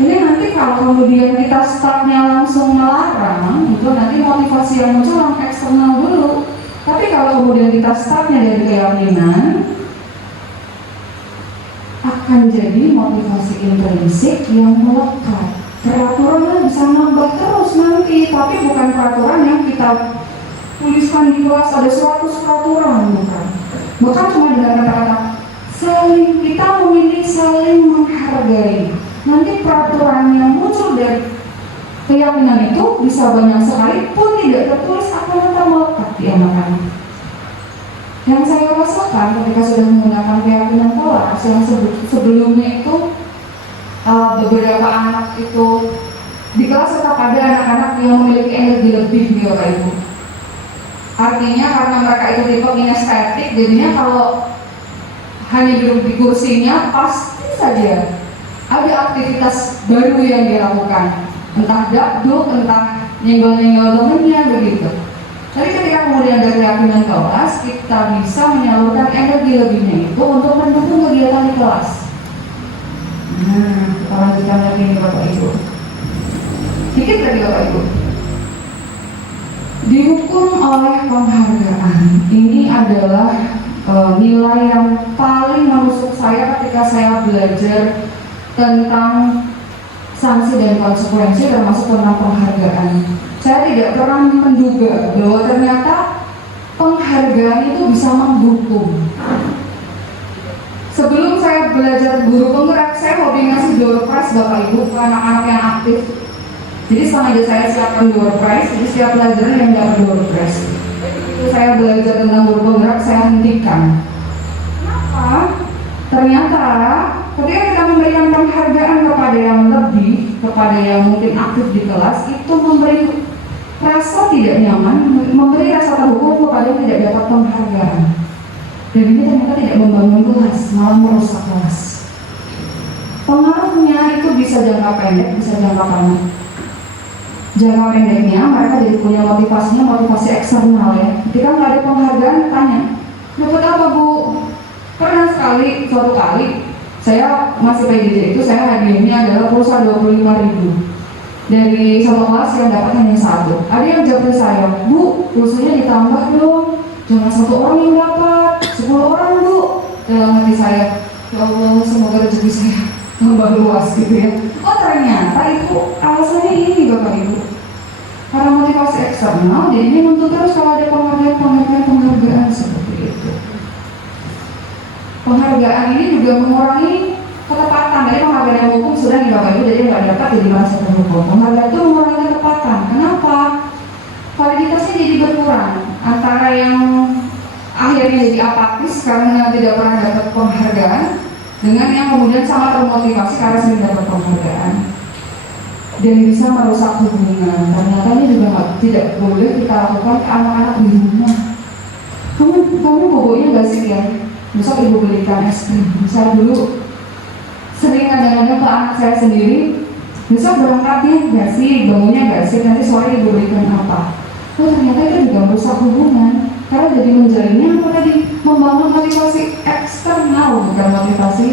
Ini nanti kalau kemudian kita startnya langsung melarang, itu nanti motivasi yang muncul yang eksternal dulu. Tapi kalau kemudian kita startnya dari keyakinan, akan jadi motivasi intrinsik yang melekat. Peraturannya bisa nambah terus nanti, tapi bukan peraturan yang kita tuliskan di kelas ada 100 peraturan, bukan. Bukan cuma dengan kata-kata saling, kita memilih saling menghargai. Nanti peraturan yang muncul dari keyakinan itu bisa banyak sekali pun tidak tertulis akan tetap melekat di anak-anak. Yang saya rasakan ketika sudah menggunakan keyakinan kelas yang sebelumnya itu beberapa anak itu di kelas tetap ada anak-anak yang memiliki energi lebih nih Bapak Ibu. Artinya karena mereka itu tipe kinestetik, jadinya kalau hanya duduk di kursinya pasti saja ada aktivitas baru yang dilakukan, entah dapduk, entah nyenggol-nyenggol temennya begitu. Tapi ketika kemudian ada keyakinan kelas, kita bisa menyalurkan energi lebihnya itu untuk mendukung kegiatan di kelas. Nah, kita lanjutkan lagi nih Bapak Ibu. Dikit lagi Bapak Ibu. Dihukum oleh penghargaan. Ini adalah nilai yang paling menusuk saya ketika saya belajar tentang sanksi dan konsekuensi, termasuk tentang penghargaan. Saya tidak pernah menduga bahwa ternyata penghargaan itu bisa mendukung. Sebelum saya belajar guru penggerak, saya hobi ngasih door prize Bapak Ibu ke anak-anak yang aktif. Jadi sengaja saya siapkan door prize, jadi setiap pelajaran yang dapat door prize. Itu saya belajar tentang guru penggerak, saya hentikan. Kenapa? Ternyata ketika kita memberikan penghargaan kepada yang lebih, kepada yang mungkin aktif di kelas, itu memberi rasa tidak nyaman, memberi rasa terhukum kepada yang tidak dapat penghargaan. Dan ini ternyata tidak membangun kelas, malah merusak kelas. Pengaruhnya itu bisa jangka pendek, bisa jangka panjang. Jangka pendeknya mereka jadi punya motivasi eksternal ya. Ketika nggak ada penghargaan, tanya, dapat apa Bu? Pernah sekali, suatu kali saya masih PJJ itu, saya hadiahnya adalah pulsa 25.000. Dari satu kelas yang dapat hanya satu. Ada yang jawab saya, Bu, pulsanya ditambah dong, jangan satu orang yang dapat, 10 orang Bu. Dalam hati saya, ya Allah, semoga rezeki saya tambah luas gitu ya. Oh ternyata itu alasannya ini Bapak Ibu, karena motivasi eksternal, jadi ini untuk terus kalau ada penghargaan seperti itu. Penghargaan ini juga mengurangi ketepatan. Dari penghargaan yang hukum sudah di Bapak Ibu, jadi nggak dapat jadi merasa terhukum. Penghargaan itu mengurangi ketepatan. Kenapa? Kualitasnya jadi berkurang antara yang akhirnya jadi apatis karena tidak pernah dapat penghargaan, dengan yang kemudian sangat termotivasi karena sering dapat penghargaan, dan bisa merusak hubungan. Ternyata ini juga tidak boleh kita lakukan ke anak-anak di rumah. Kamu bobonya nggak sih ya? Besok ibu belikan es krim. Misalnya dulu sering kadang-kadang ke anak saya sendiri, besok berangkatnya nggak sih, bangunnya nggak sih, nanti sore ibu belikan apa. Oh ternyata itu juga merusak hubungan, karena jadi menjalinnya apa tadi, membangun motivasi eksternal bukan motivasi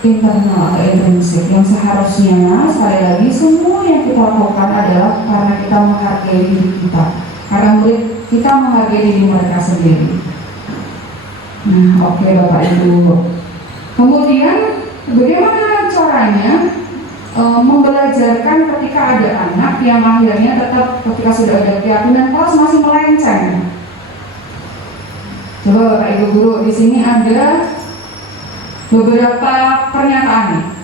internal atau intrinsik. Yang seharusnya sekali lagi semua yang kita lakukan adalah karena kita menghargai diri kita, karena murid kita menghargai diri mereka sendiri. Nah, oke Bapak Ibu. Kemudian bagaimana caranya membelajarkan ketika ada anak yang akhirnya tetap ketika sudah ada keyakinan kelas masih melenceng? Coba Bapak Ibu guru, di sini ada beberapa pernyataan.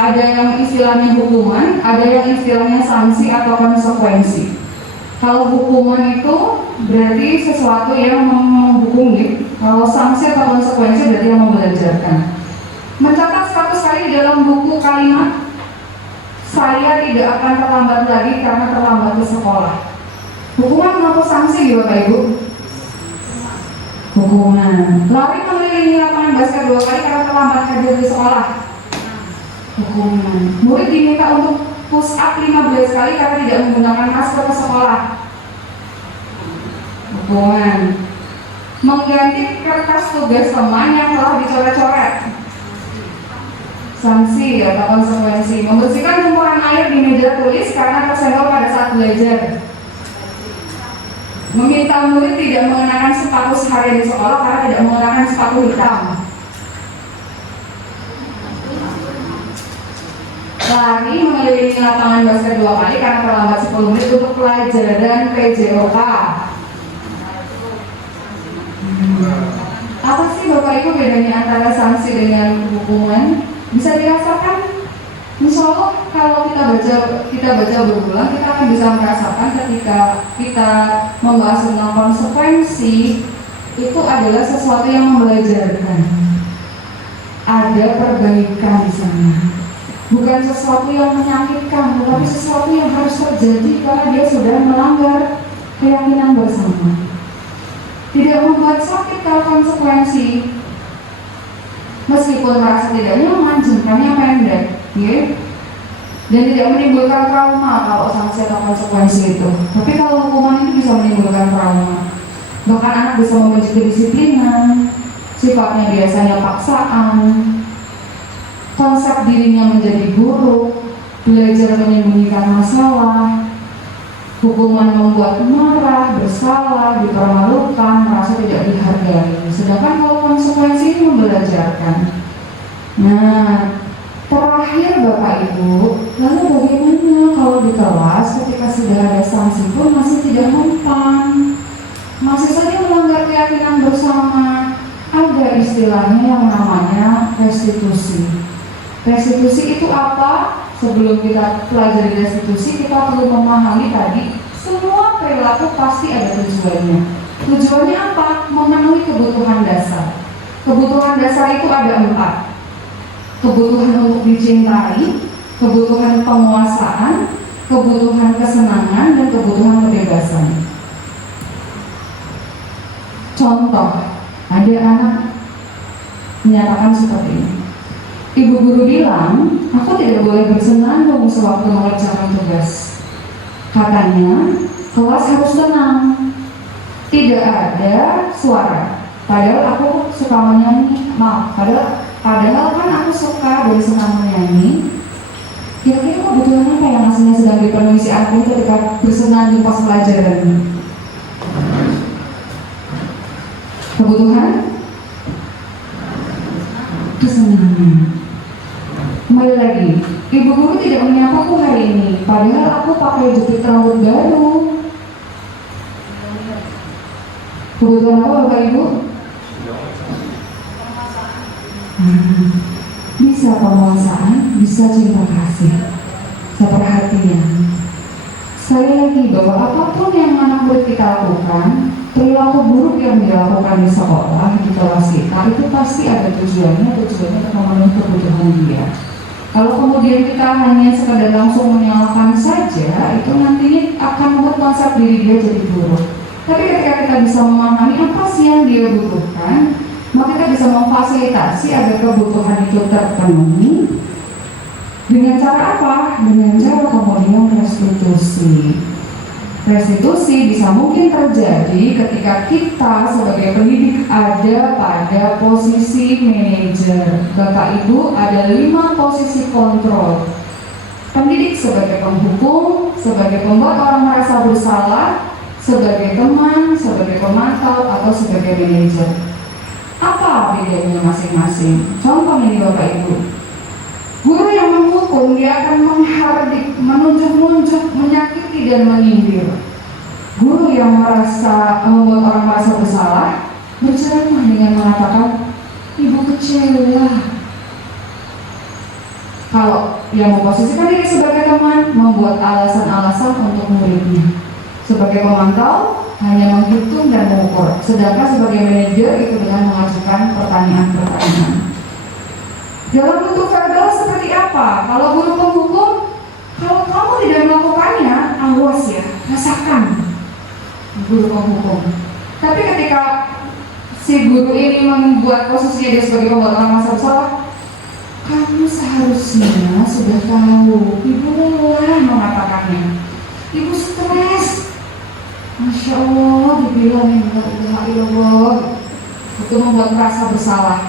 Ada yang istilahnya hukuman, ada yang istilahnya sanksi atau konsekuensi. Kalau hukuman itu berarti sesuatu yang menghukumi, kalau sanksi atau konsekuensi berarti yang membelajarkan. Mencatat 100 kali di dalam buku kalimat, saya tidak akan terlambat lagi karena terlambat ke sekolah. Hukuman atau sanksi Bapak Ibu? Hukuman. Lari mengelilingi lapangan basket 2 kali karena terlambat hadir di sekolah. Hukuman. Murid diminta untuk push up 15 kali karena tidak menggunakan masker ke sekolah. hukuman. Mengganti kertas tugas teman yang telah dicoret-coret, sanksi atau konsekuensi. Membersihkan tumpukan air di meja tulis karena tersenggol pada saat belajar. Meminta murid tidak mengenakan sepatu seharian di sekolah karena tidak mengenakan sepatu hitam. Lari mengelilingi lapangan basket 2 kali karena terlambat 10 menit untuk pelajaran PJOK. Apa sih Bapak Ibu bedanya antara sanksi dengan hukuman? Bisa dirasakan? Insya Allah kalau kita baca berulang, kita akan bisa merasakan ketika kita membahas tentang konsekuensi itu adalah sesuatu yang membelajarkan. Ada perbaikan di sana. Bukan sesuatu yang menyakitkan, tetapi sesuatu yang harus terjadi karena dia sudah melanggar keyakinan bersama. Tidak membuat sakit kalau konsekuensi, meskipun merasa tidak nyaman, jangkanya pendek, ya? Dan tidak menimbulkan trauma kalau sanksi atau konsekuensi itu. Tapi kalau hukuman itu bisa menimbulkan trauma. Bahkan anak bisa membenci kedisiplinan, sifatnya biasanya paksaan, konsep dirinya menjadi buruk, belajar menyembunyikan masalah, hukuman membuat marah, bersalah, dipermalukan, merasa tidak dihargai. Sedangkan kalau konsekuensi ini membelajarkan. Nah, terakhir Bapak Ibu, lalu bagaimana kalau di kelas ketika sudah ada sanksi pun masih tidak mempan, masih saja melanggar keyakinan bersama? Ada istilahnya yang namanya restitusi. Restitusi itu apa? Sebelum kita pelajari restitusi, kita perlu memahami tadi semua perilaku pasti ada tujuannya. Tujuannya apa? Memenuhi kebutuhan dasar. Kebutuhan dasar itu ada 4. Kebutuhan untuk dicintai, kebutuhan penguasaan, kebutuhan kesenangan, dan kebutuhan kebebasan. Contoh, ada anak menyatakan seperti ini. Ibu guru bilang, aku tidak boleh bersenandung sewaktu mengerjakan tugas. Katanya, kelas harus tenang, tidak ada suara. Padahal aku suka menyanyi, padahal kan aku suka dan senang menyanyi. Kira-kira kebutuhan apa yang aslinya sedang dipenuhi si aku ketika bersenandung pas pelajaran? Kebutuhan kesenangan. Kembali lagi, ibu guru tidak menyapaku hari ini, padahal aku pakai jepit rambut baru. Kebutuhan apa Bapak Ibu? Bisa penguasaan, bisa cinta kasih, seperhatian. Sekali lagi bahwa apapun yang anak murid kita lakukan, perilaku buruk yang dilakukan di sekolah, di kelas kita, itu pasti ada tujuannya untuk memenuhi kebutuhan dia. Kalau kemudian kita hanya sekadar langsung menyalahkan saja, itu nantinya akan membuat konsep diri dia jadi buruk. Tapi ketika kita bisa memahami apa sih yang dia butuhkan, maka kita bisa memfasilitasi agar kebutuhan itu terpenuhi. Dengan cara apa? Dengan cara kemudian restitusi. Restitusi bisa mungkin terjadi ketika kita sebagai pendidik ada pada posisi manajer. Bapak Ibu, ada 5 posisi kontrol. Pendidik sebagai penghukum, sebagai pembuat orang merasa bersalah, sebagai teman, sebagai pemantau, atau sebagai manajer. Apa bedanya masing-masing? Contoh ini Bapak Ibu. Guru yang menghukum, dia akan menghardik, menunjuk-nunjuk, menyakiti dan menyindir. Guru yang membuat orang merasa bersalah, berceramah dengan mengatakan, ibu kecewa. Kalau yang memposisikan diri sebagai teman, membuat alasan-alasan untuk muridnya. Sebagai pemantau, hanya menghitung dan mengukur. Sedangkan sebagai manajer itu dengan mengajukan pertanyaan-pertanyaan. Dalam bentuk verbal seperti apa? Kalau guru penghukum, kalau kamu tidak melakukannya, awas ya, rasakan. Guru penghukum. Tapi ketika si guru ini membuat posisinya dia sebagai pembuat orang merasa bersalah, kamu seharusnya sudah tahu. Ibu lelah mengatakannya. Ibu stres. Masya Allah, dibilang la ilaha illallah itu membuat merasa bersalah.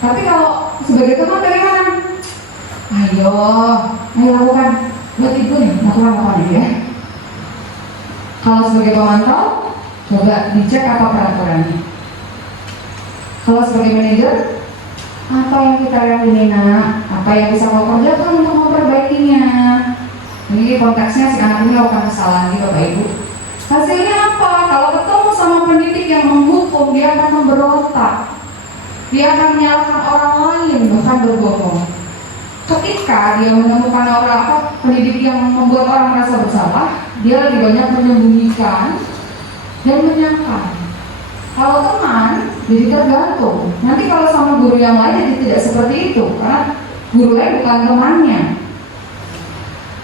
Tapi kalau sebagai teman bagaimana? Ayo lakukan buat ibu nih, lakukan apa nih ya? Kalau sebagai pemantau, coba dicek apa peraturannya. Kalau sebagai manajer, apa yang kita lihat ini nak? Apa yang bisa kau kerjakan untuk memperbaikinya? Ini konteksnya si anak ini melakukan kesalahan nih Bapak Ibu. Hasilnya apa? Kalau ketemu sama pendidik yang menghukum, dia akan memberontak. Dia akan menyalahkan orang lain, bahkan berbohong. Ketika dia menemukan pendidik yang membuat orang merasa bersalah, dia lebih banyak menyembunyikan dan menyangkal. Kalau teman, jadi tergantung. Nanti kalau sama guru yang lain jadi tidak seperti itu, karena guru lain bukan temannya.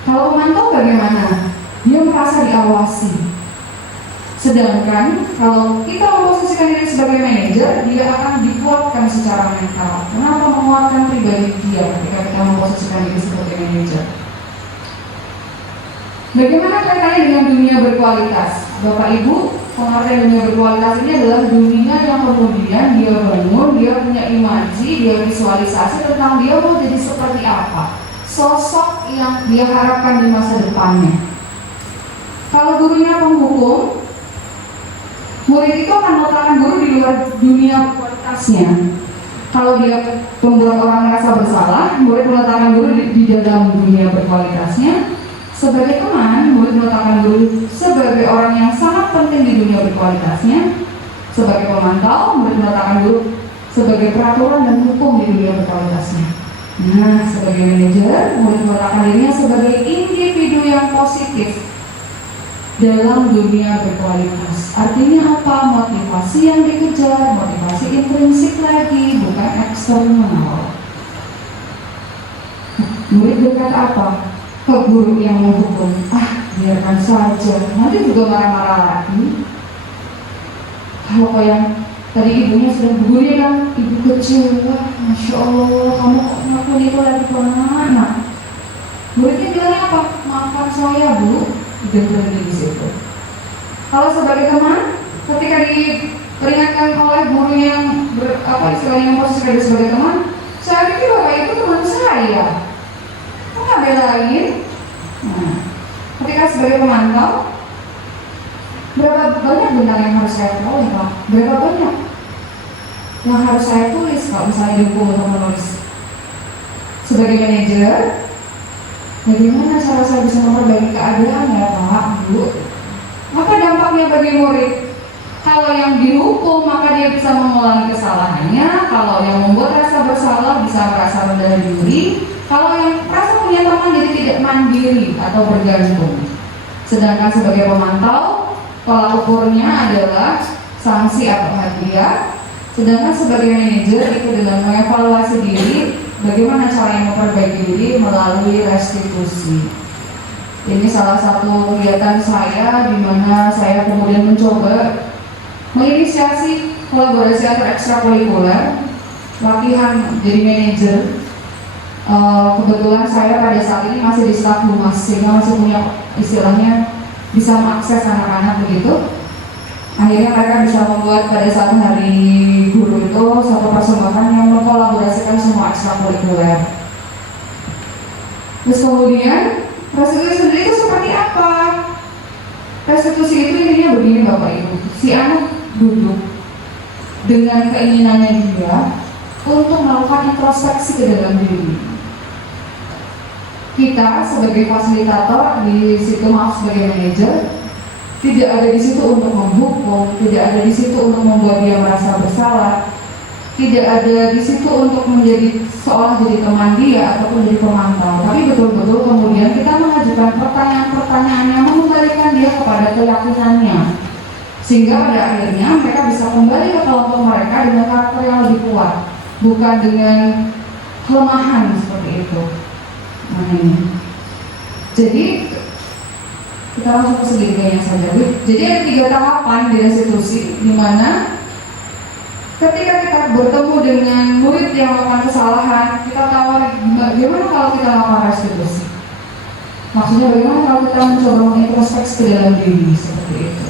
Kalau pemantau bagaimana? Dia merasa diawasi. Sedangkan kalau kita memposisikan diri sebagai manajer, dia akan dikuatkan secara mental. Kenapa menguatkan pribadi dia ketika kita memposisikan diri sebagai manajer? Bagaimana kaitannya dengan dunia berkualitas? Bapak Ibu, pengertian dunia berkualitas ini adalah dunia yang kemudian dia bangun, dia punya imaji, dia visualisasi tentang dia mau jadi seperti apa, sosok yang dia harapkan di masa depannya. Kalau gurunya penghukum, murid itu akan meletakkan guru di luar dunia kualitasnya. Kalau dia membuat orang merasa bersalah, murid meletakkan guru di dalam dunia berkualitasnya. Sebagai teman, murid meletakkan guru sebagai orang yang sangat penting di dunia berkualitasnya. Sebagai pemantau, murid meletakkan guru sebagai peraturan dan hukum di dunia berkualitasnya. Nah, sebagai manajer, murid meletakkan dirinya sebagai individu yang positif dalam dunia berkualitas. Artinya apa? Motivasi yang dikejar, motivasi intrinsik lagi, bukan eksternal. Murid berkata apa? Ke guru yang menghukum, biarkan saja, nanti juga marah-marah lagi. Kalau yang tadi ibunya sudah guru kan, ibu kecewa, Masya Allah, kamu kok ngelakuin itu lagi ke anak. Muridnya bilangnya apa? Maafkan saya bu, udah berhenti di situ. Kalau sebagai teman, ketika diperingatkan oleh guru yang istilahnya memposisikan sebagai teman, saya pikir bapak itu teman saya, kok nggak belain? Nah, ketika sebagai pemantau, berapa banyak bintang yang harus saya tahu, Pak? Berapa banyak yang harus saya tulis kalau misalnya dihukum untuk menulis? Sebagai manajer, bagaimana cara saya bisa memperbaiki keadaan ya Pak, Bu? Apa dampaknya bagi murid? Kalau yang dihukum maka dia bisa mengulangi kesalahannya. Kalau yang membuat rasa bersalah bisa merasa rendah diri. Kalau yang merasa punya teman jadi tidak mandiri atau bergantung. Sedangkan sebagai pemantau, tolak ukurnya adalah sanksi atau hadiah. Sedangkan sebagai manajer itu dengan mengevaluasi diri, bagaimana cara yang memperbaiki diri melalui restitusi. Ini salah satu kegiatan saya di mana saya kemudian mencoba menginisiasi kolaborasi antar ekstrakurikuler, latihan jadi manajer. Kebetulan saya pada saat ini masih di staf humas, sehingga masih punya istilahnya bisa mengakses anak-anak begitu. Akhirnya mereka bisa membuat pada saat hari guru itu satu persembahan yang mengkolaborasikan semua ekstrakurikuler. Terus kemudian restitusi sendiri itu seperti apa? Restitusi itu intinya begini Bapak Ibu, si anak duduk dengan keinginannya dia untuk melakukan introspeksi ke dalam diri. Kita sebagai fasilitator di situ, maaf sebagai manajer, tidak ada di situ untuk menghukum, tidak ada di situ untuk membuat dia merasa bersalah, tidak ada di situ untuk menjadi seolah jadi teman dia ataupun jadi pemantau. Tapi betul-betul kemudian kita mengajukan pertanyaan-pertanyaan yang mengembalikan dia kepada keyakinannya, sehingga pada akhirnya mereka bisa kembali ke kelompok mereka dengan karakter yang lebih kuat, bukan dengan kelemahan seperti itu. Nah ini, jadi kita langsung ke segitiganya saja. Jadi ada 3 tahapan di restitusi, di mana ketika kita bertemu dengan murid yang melakukan kesalahan, kita tawar bagaimana kalau kita melakukan restitusi. Maksudnya bagaimana kalau kita mencoba mengintrospeksi ke dalam diri seperti itu.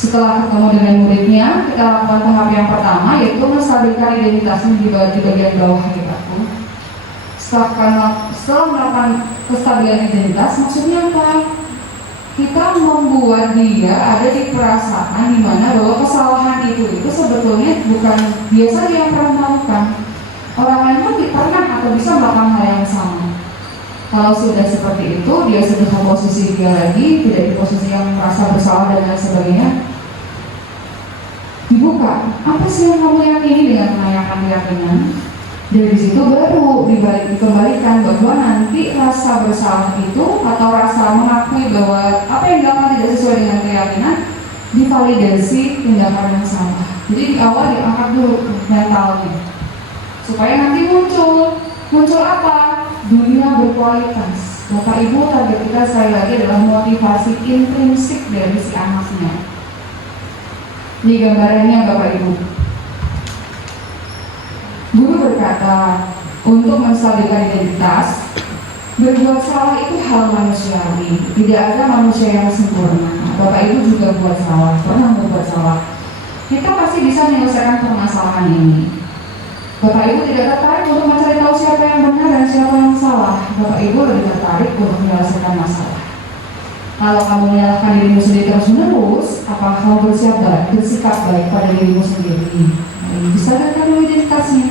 Setelah ketemu dengan muridnya, kita lakukan tahap yang pertama, yaitu menstabilkan identitasnya di bagian bawah kita. Setelah melakukan kestabilan identitas, maksudnya apa? Kita membuat dia ada di perasaan dimana bahwa kesalahan itu sebetulnya bukan biasa dia yang pernah melakukan. Orang lain pun pernah atau bisa melakukan hal yang sama. Kalau sudah seperti itu, dia sudah ke posisi dia lagi, tidak di posisi yang merasa bersalah dan lain sebagainya. Dibuka, apa sih yang kamu yakini dengan menanyakan keyakinan? Dari situ baru dikembalikan bahwa nanti rasa bersalah itu atau rasa mengakui bahwa apa yang dilakukan tidak sesuai dengan keyakinan divalidasi tindakan yang salah. Jadi di awal diangkat dulu mentalnya supaya nanti muncul apa? Dunia berkualitas. Bapak Ibu, target kita sekali lagi adalah motivasi intrinsik dari si anaknya. Ini gambarannya Bapak Ibu. Guru berkata, untuk menstabilkan identitas, berbuat salah itu hal manusiawi. Tidak ada manusia yang sempurna. Bapak Ibu juga buat salah, pernah berbuat salah. Kita pasti bisa menyelesaikan permasalahan ini. Bapak Ibu tidak tertarik untuk mencari tahu siapa yang benar dan siapa yang salah. Bapak Ibu lebih tertarik untuk menyelesaikan masalah. Kalau kamu menyalahkan dirimu sendiri terus-menerus, apakah kamu bersikap baik pada dirimu sendiri? Bisa dikatakan identitasnya.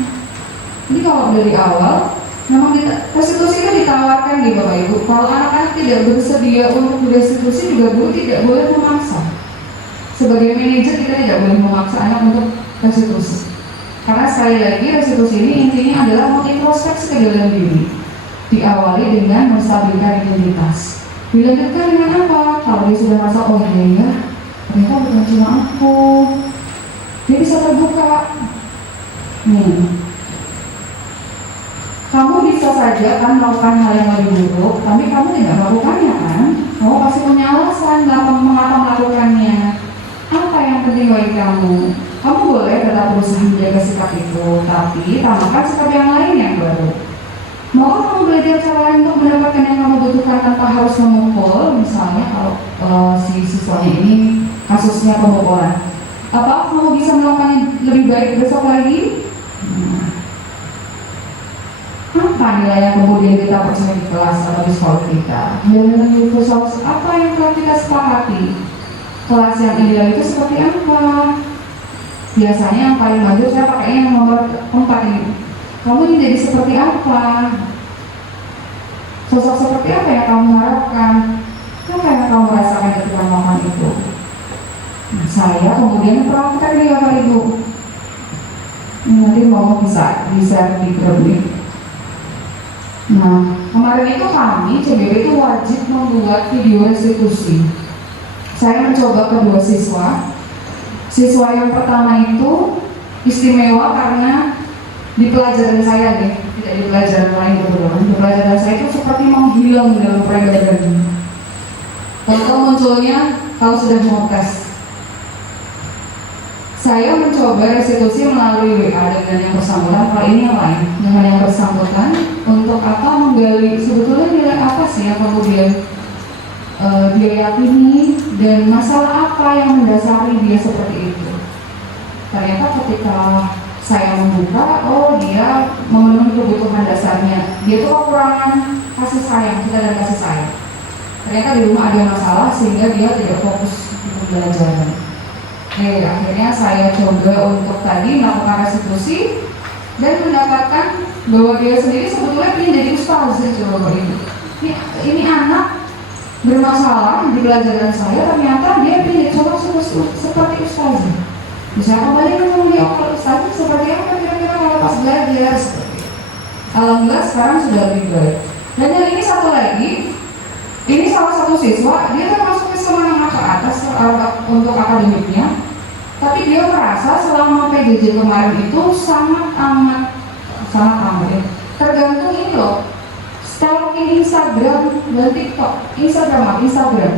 Jadi kalau dari awal, memang restitusi itu ditawarkan di Bapak Ibu. Kalau anak-anak tidak bersedia untuk restitusi, juga guru tidak boleh memaksa. Sebagai manajer kita tidak boleh memaksa anak untuk restitusi. Karena sekali lagi restitusi ini intinya adalah mengintrospeksi ke dalam diri. Diawali dengan menstabilkan identitas. Dilanjutkan dengan apa? Kalau dia sudah merasa, oh iya, ternyata bukan cuma aku. Dia bisa terbuka. Kamu bisa saja kan melakukan hal yang lebih buruk, tapi kamu tidak melakukannya kan? Kamu pasti punya alasan mengapa melakukannya. Apa yang penting bagi kamu? Kamu boleh tetap berusaha menjaga sikap itu, tapi tambahkan sikap yang lain yang baru. Mau kamu belajar cara lain untuk mendapatkan yang kamu butuhkan tanpa harus memukul? Misalnya kalau si siswanya ini kasusnya pemukulan. Apa kamu bisa melakukan lebih baik besok lagi? Apa nilai yang kemudian kita percaya di kelas atau di sekolah kita? Nilai universal apa yang telah kita sepakati? Kelas yang ideal itu seperti apa? Biasanya yang paling maju saya pakainya yang nomor 4 ini. Kamu ingin jadi seperti apa? Sosok seperti apa yang kamu harapkan? Apa yang kamu rasakan ketika melakukan itu? Saya kemudian praktek nih Bapak Ibu. Nanti mau bisa di grup ini. Nah, kemarin itu kami CBB itu wajib membuat video restitusi. Saya mencoba kedua siswa. Siswa yang pertama itu istimewa karena di pelajaran saya nih, tidak di pelajaran lain kebetulan. Di pelajaran saya itu seperti menghilang dalam peredaran. Contoh munculnya kalau sudah mau tes. Saya mencoba restitusi melalui WA dengan yang bersangkutan, kali ini yang lain dengan yang bersangkutan untuk apa menggali sebetulnya nilai apa sih yang kemudian dia yakini dan masalah apa yang mendasari dia seperti itu. Ternyata ketika saya membuka, oh dia memenuhi kebutuhan dasarnya, dia tuh kekurangan kasih sayang, kita dan kasih sayang. Ternyata di rumah ada masalah sehingga dia tidak fokus di pembelajaran. Akhirnya saya coba untuk tadi melakukan restitusi dan mendapatkan bahwa dia sendiri sebetulnya ingin jadi ustaz. Ini anak bermasalah di pelajaran saya, ternyata dia ingin jadi seperti ustaz. Bisa kembali ke dia, ustaz seperti apa kira-kira kalau pas belajar seperti itu. Alhamdulillah sekarang sudah lebih baik. Dan yang ini satu lagi, ini salah satu siswa, dia termasuk menengah ke atas untuk akademiknya. Tapi dia merasa selama PJJ kemarin itu sangat amat ya. Tergantung ini loh, stalking Instagram dan TikTok, Instagram.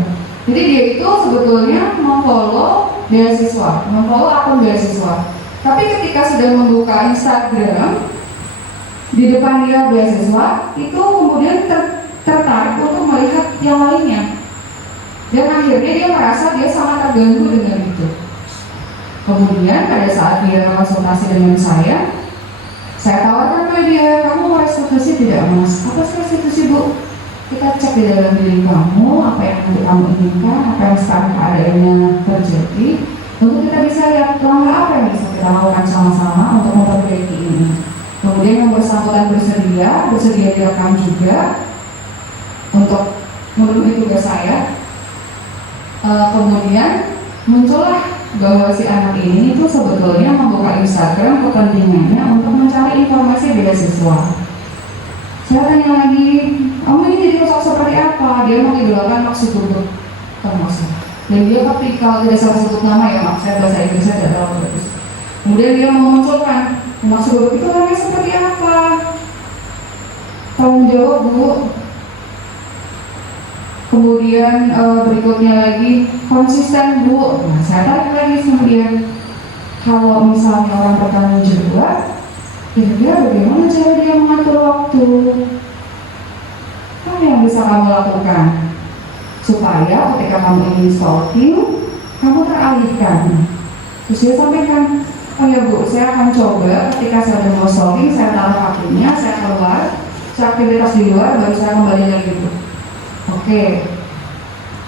Jadi dia itu sebetulnya memfollow beasiswa, memfollow akun beasiswa. Tapi ketika sudah membuka Instagram, di depan dia beasiswa, itu kemudian tertarik untuk melihat yang lainnya. Dan akhirnya dia merasa dia sangat terganggu dengan itu. Kemudian pada saat dia konsultasi dengan saya tawarkan ke dia, kamu mau restitusi tidak mas? Apa sih restitusi bu? Kita cek di dalam diri kamu, apa yang nanti kamu inginkan, apa yang sekarang keadaannya terjadi, untuk kita bisa lihat langkah apa yang bisa kita lakukan sama-sama untuk memperbaiki ini. Kemudian yang bersangkutan bersedia direkam juga untuk memenuhi tugas saya. Kemudian muncullah bahwa si anak ini itu sebetulnya membuka Instagram kepentingannya untuk mencari informasi beasiswa. Saya tanya lagi, kamu ini jadi sosok seperti apa? Dia mengidolakan Mark Zuckerberg termasuk. Dan dia ketika tidak salah sebut nama ya, maaf saya bahasa Inggrisnya tidak terlalu bagus. Kemudian dia memunculkan Mark Zuckerberg itu orangnya seperti apa? Tanggung jawab bu. Kemudian berikutnya lagi konsisten bu. Nah, saya tarik lagi kemudian kalau misalnya orang bertanggung jawab, kira-kira bagaimana cara dia mengatur waktu? Apa yang bisa kamu lakukan supaya ketika kamu ingin stalking, kamu teralihkan? Terus dia sampaikan, oh ya bu, saya akan coba ketika saya udah mau stalking, saya taruh HP-nya, saya keluar, saya aktivitas di luar, baru saya kembali lagi bu. Oke,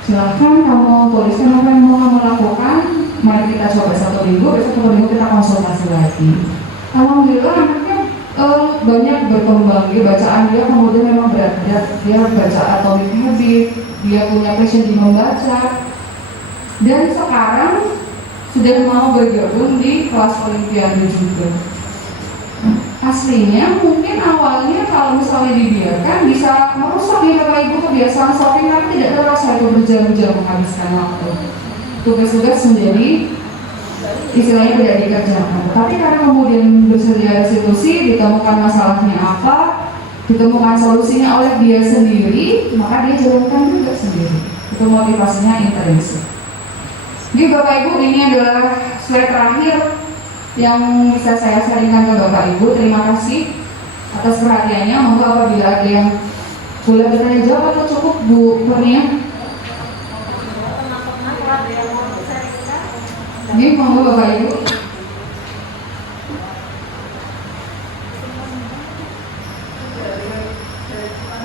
silahkan kamu tuliskan apa yang mau kamu lakukan. Mari kita coba 1 minggu, besok 1 minggu kita konsultasi lagi. Alhamdulillah anaknya banyak berkembang, dia bacaan dia kemudian memang berat, dia baca Atomic Habit, dia punya passion di membaca, dan sekarang sudah mau bergabung di kelas Olimpiade juga. Aslinya mungkin awalnya kalau misalnya dibiarkan bisa merusak ya Bapak Ibu kebiasaan shopping, tapi tidak terasa itu berjam-jam menghabiskan waktu. Tugas-tugas menjadi istilahnya tidak dikerjakan. Tapi karena kemudian bersedia restitusi, ditemukan masalahnya apa, ditemukan solusinya oleh dia sendiri, maka dia jalankan juga sendiri. Itu motivasinya intrinsik. Jadi Bapak Ibu, ini adalah slide terakhir yang bisa saya sharingkan ke Bapak Ibu. Terima kasih atas perhatiannya. Monggo apabila ada yang boleh bertanya jawab atau cukup Bu Kurnia. Ini monggo Bapak Ibu.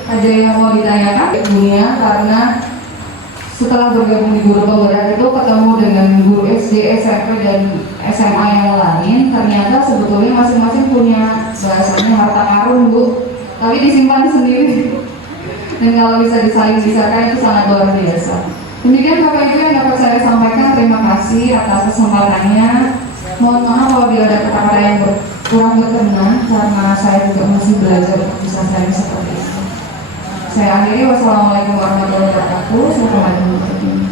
Ada yang mau ditanyakan Ibunya, karena setelah bergabung di guru penggerak itu ketemu dengan guru SD, SMP, dan SMA yang lain, ternyata sebetulnya masing-masing punya bahasanya harta karun Bu, tapi disimpan sendiri. Dan kalau bisa disaling bisarkan itu sangat luar biasa. Demikian Bapak Ibu yang dapat saya sampaikan. Terima kasih atas kesempatannya. Mohon maaf apabila ada kata-kata yang kurang berkenan, karena saya juga masih belajar untuk bisa sharing seperti itu. Saya akhiri, wassalamualaikum warahmatullahi wabarakatuh. Selamat malam.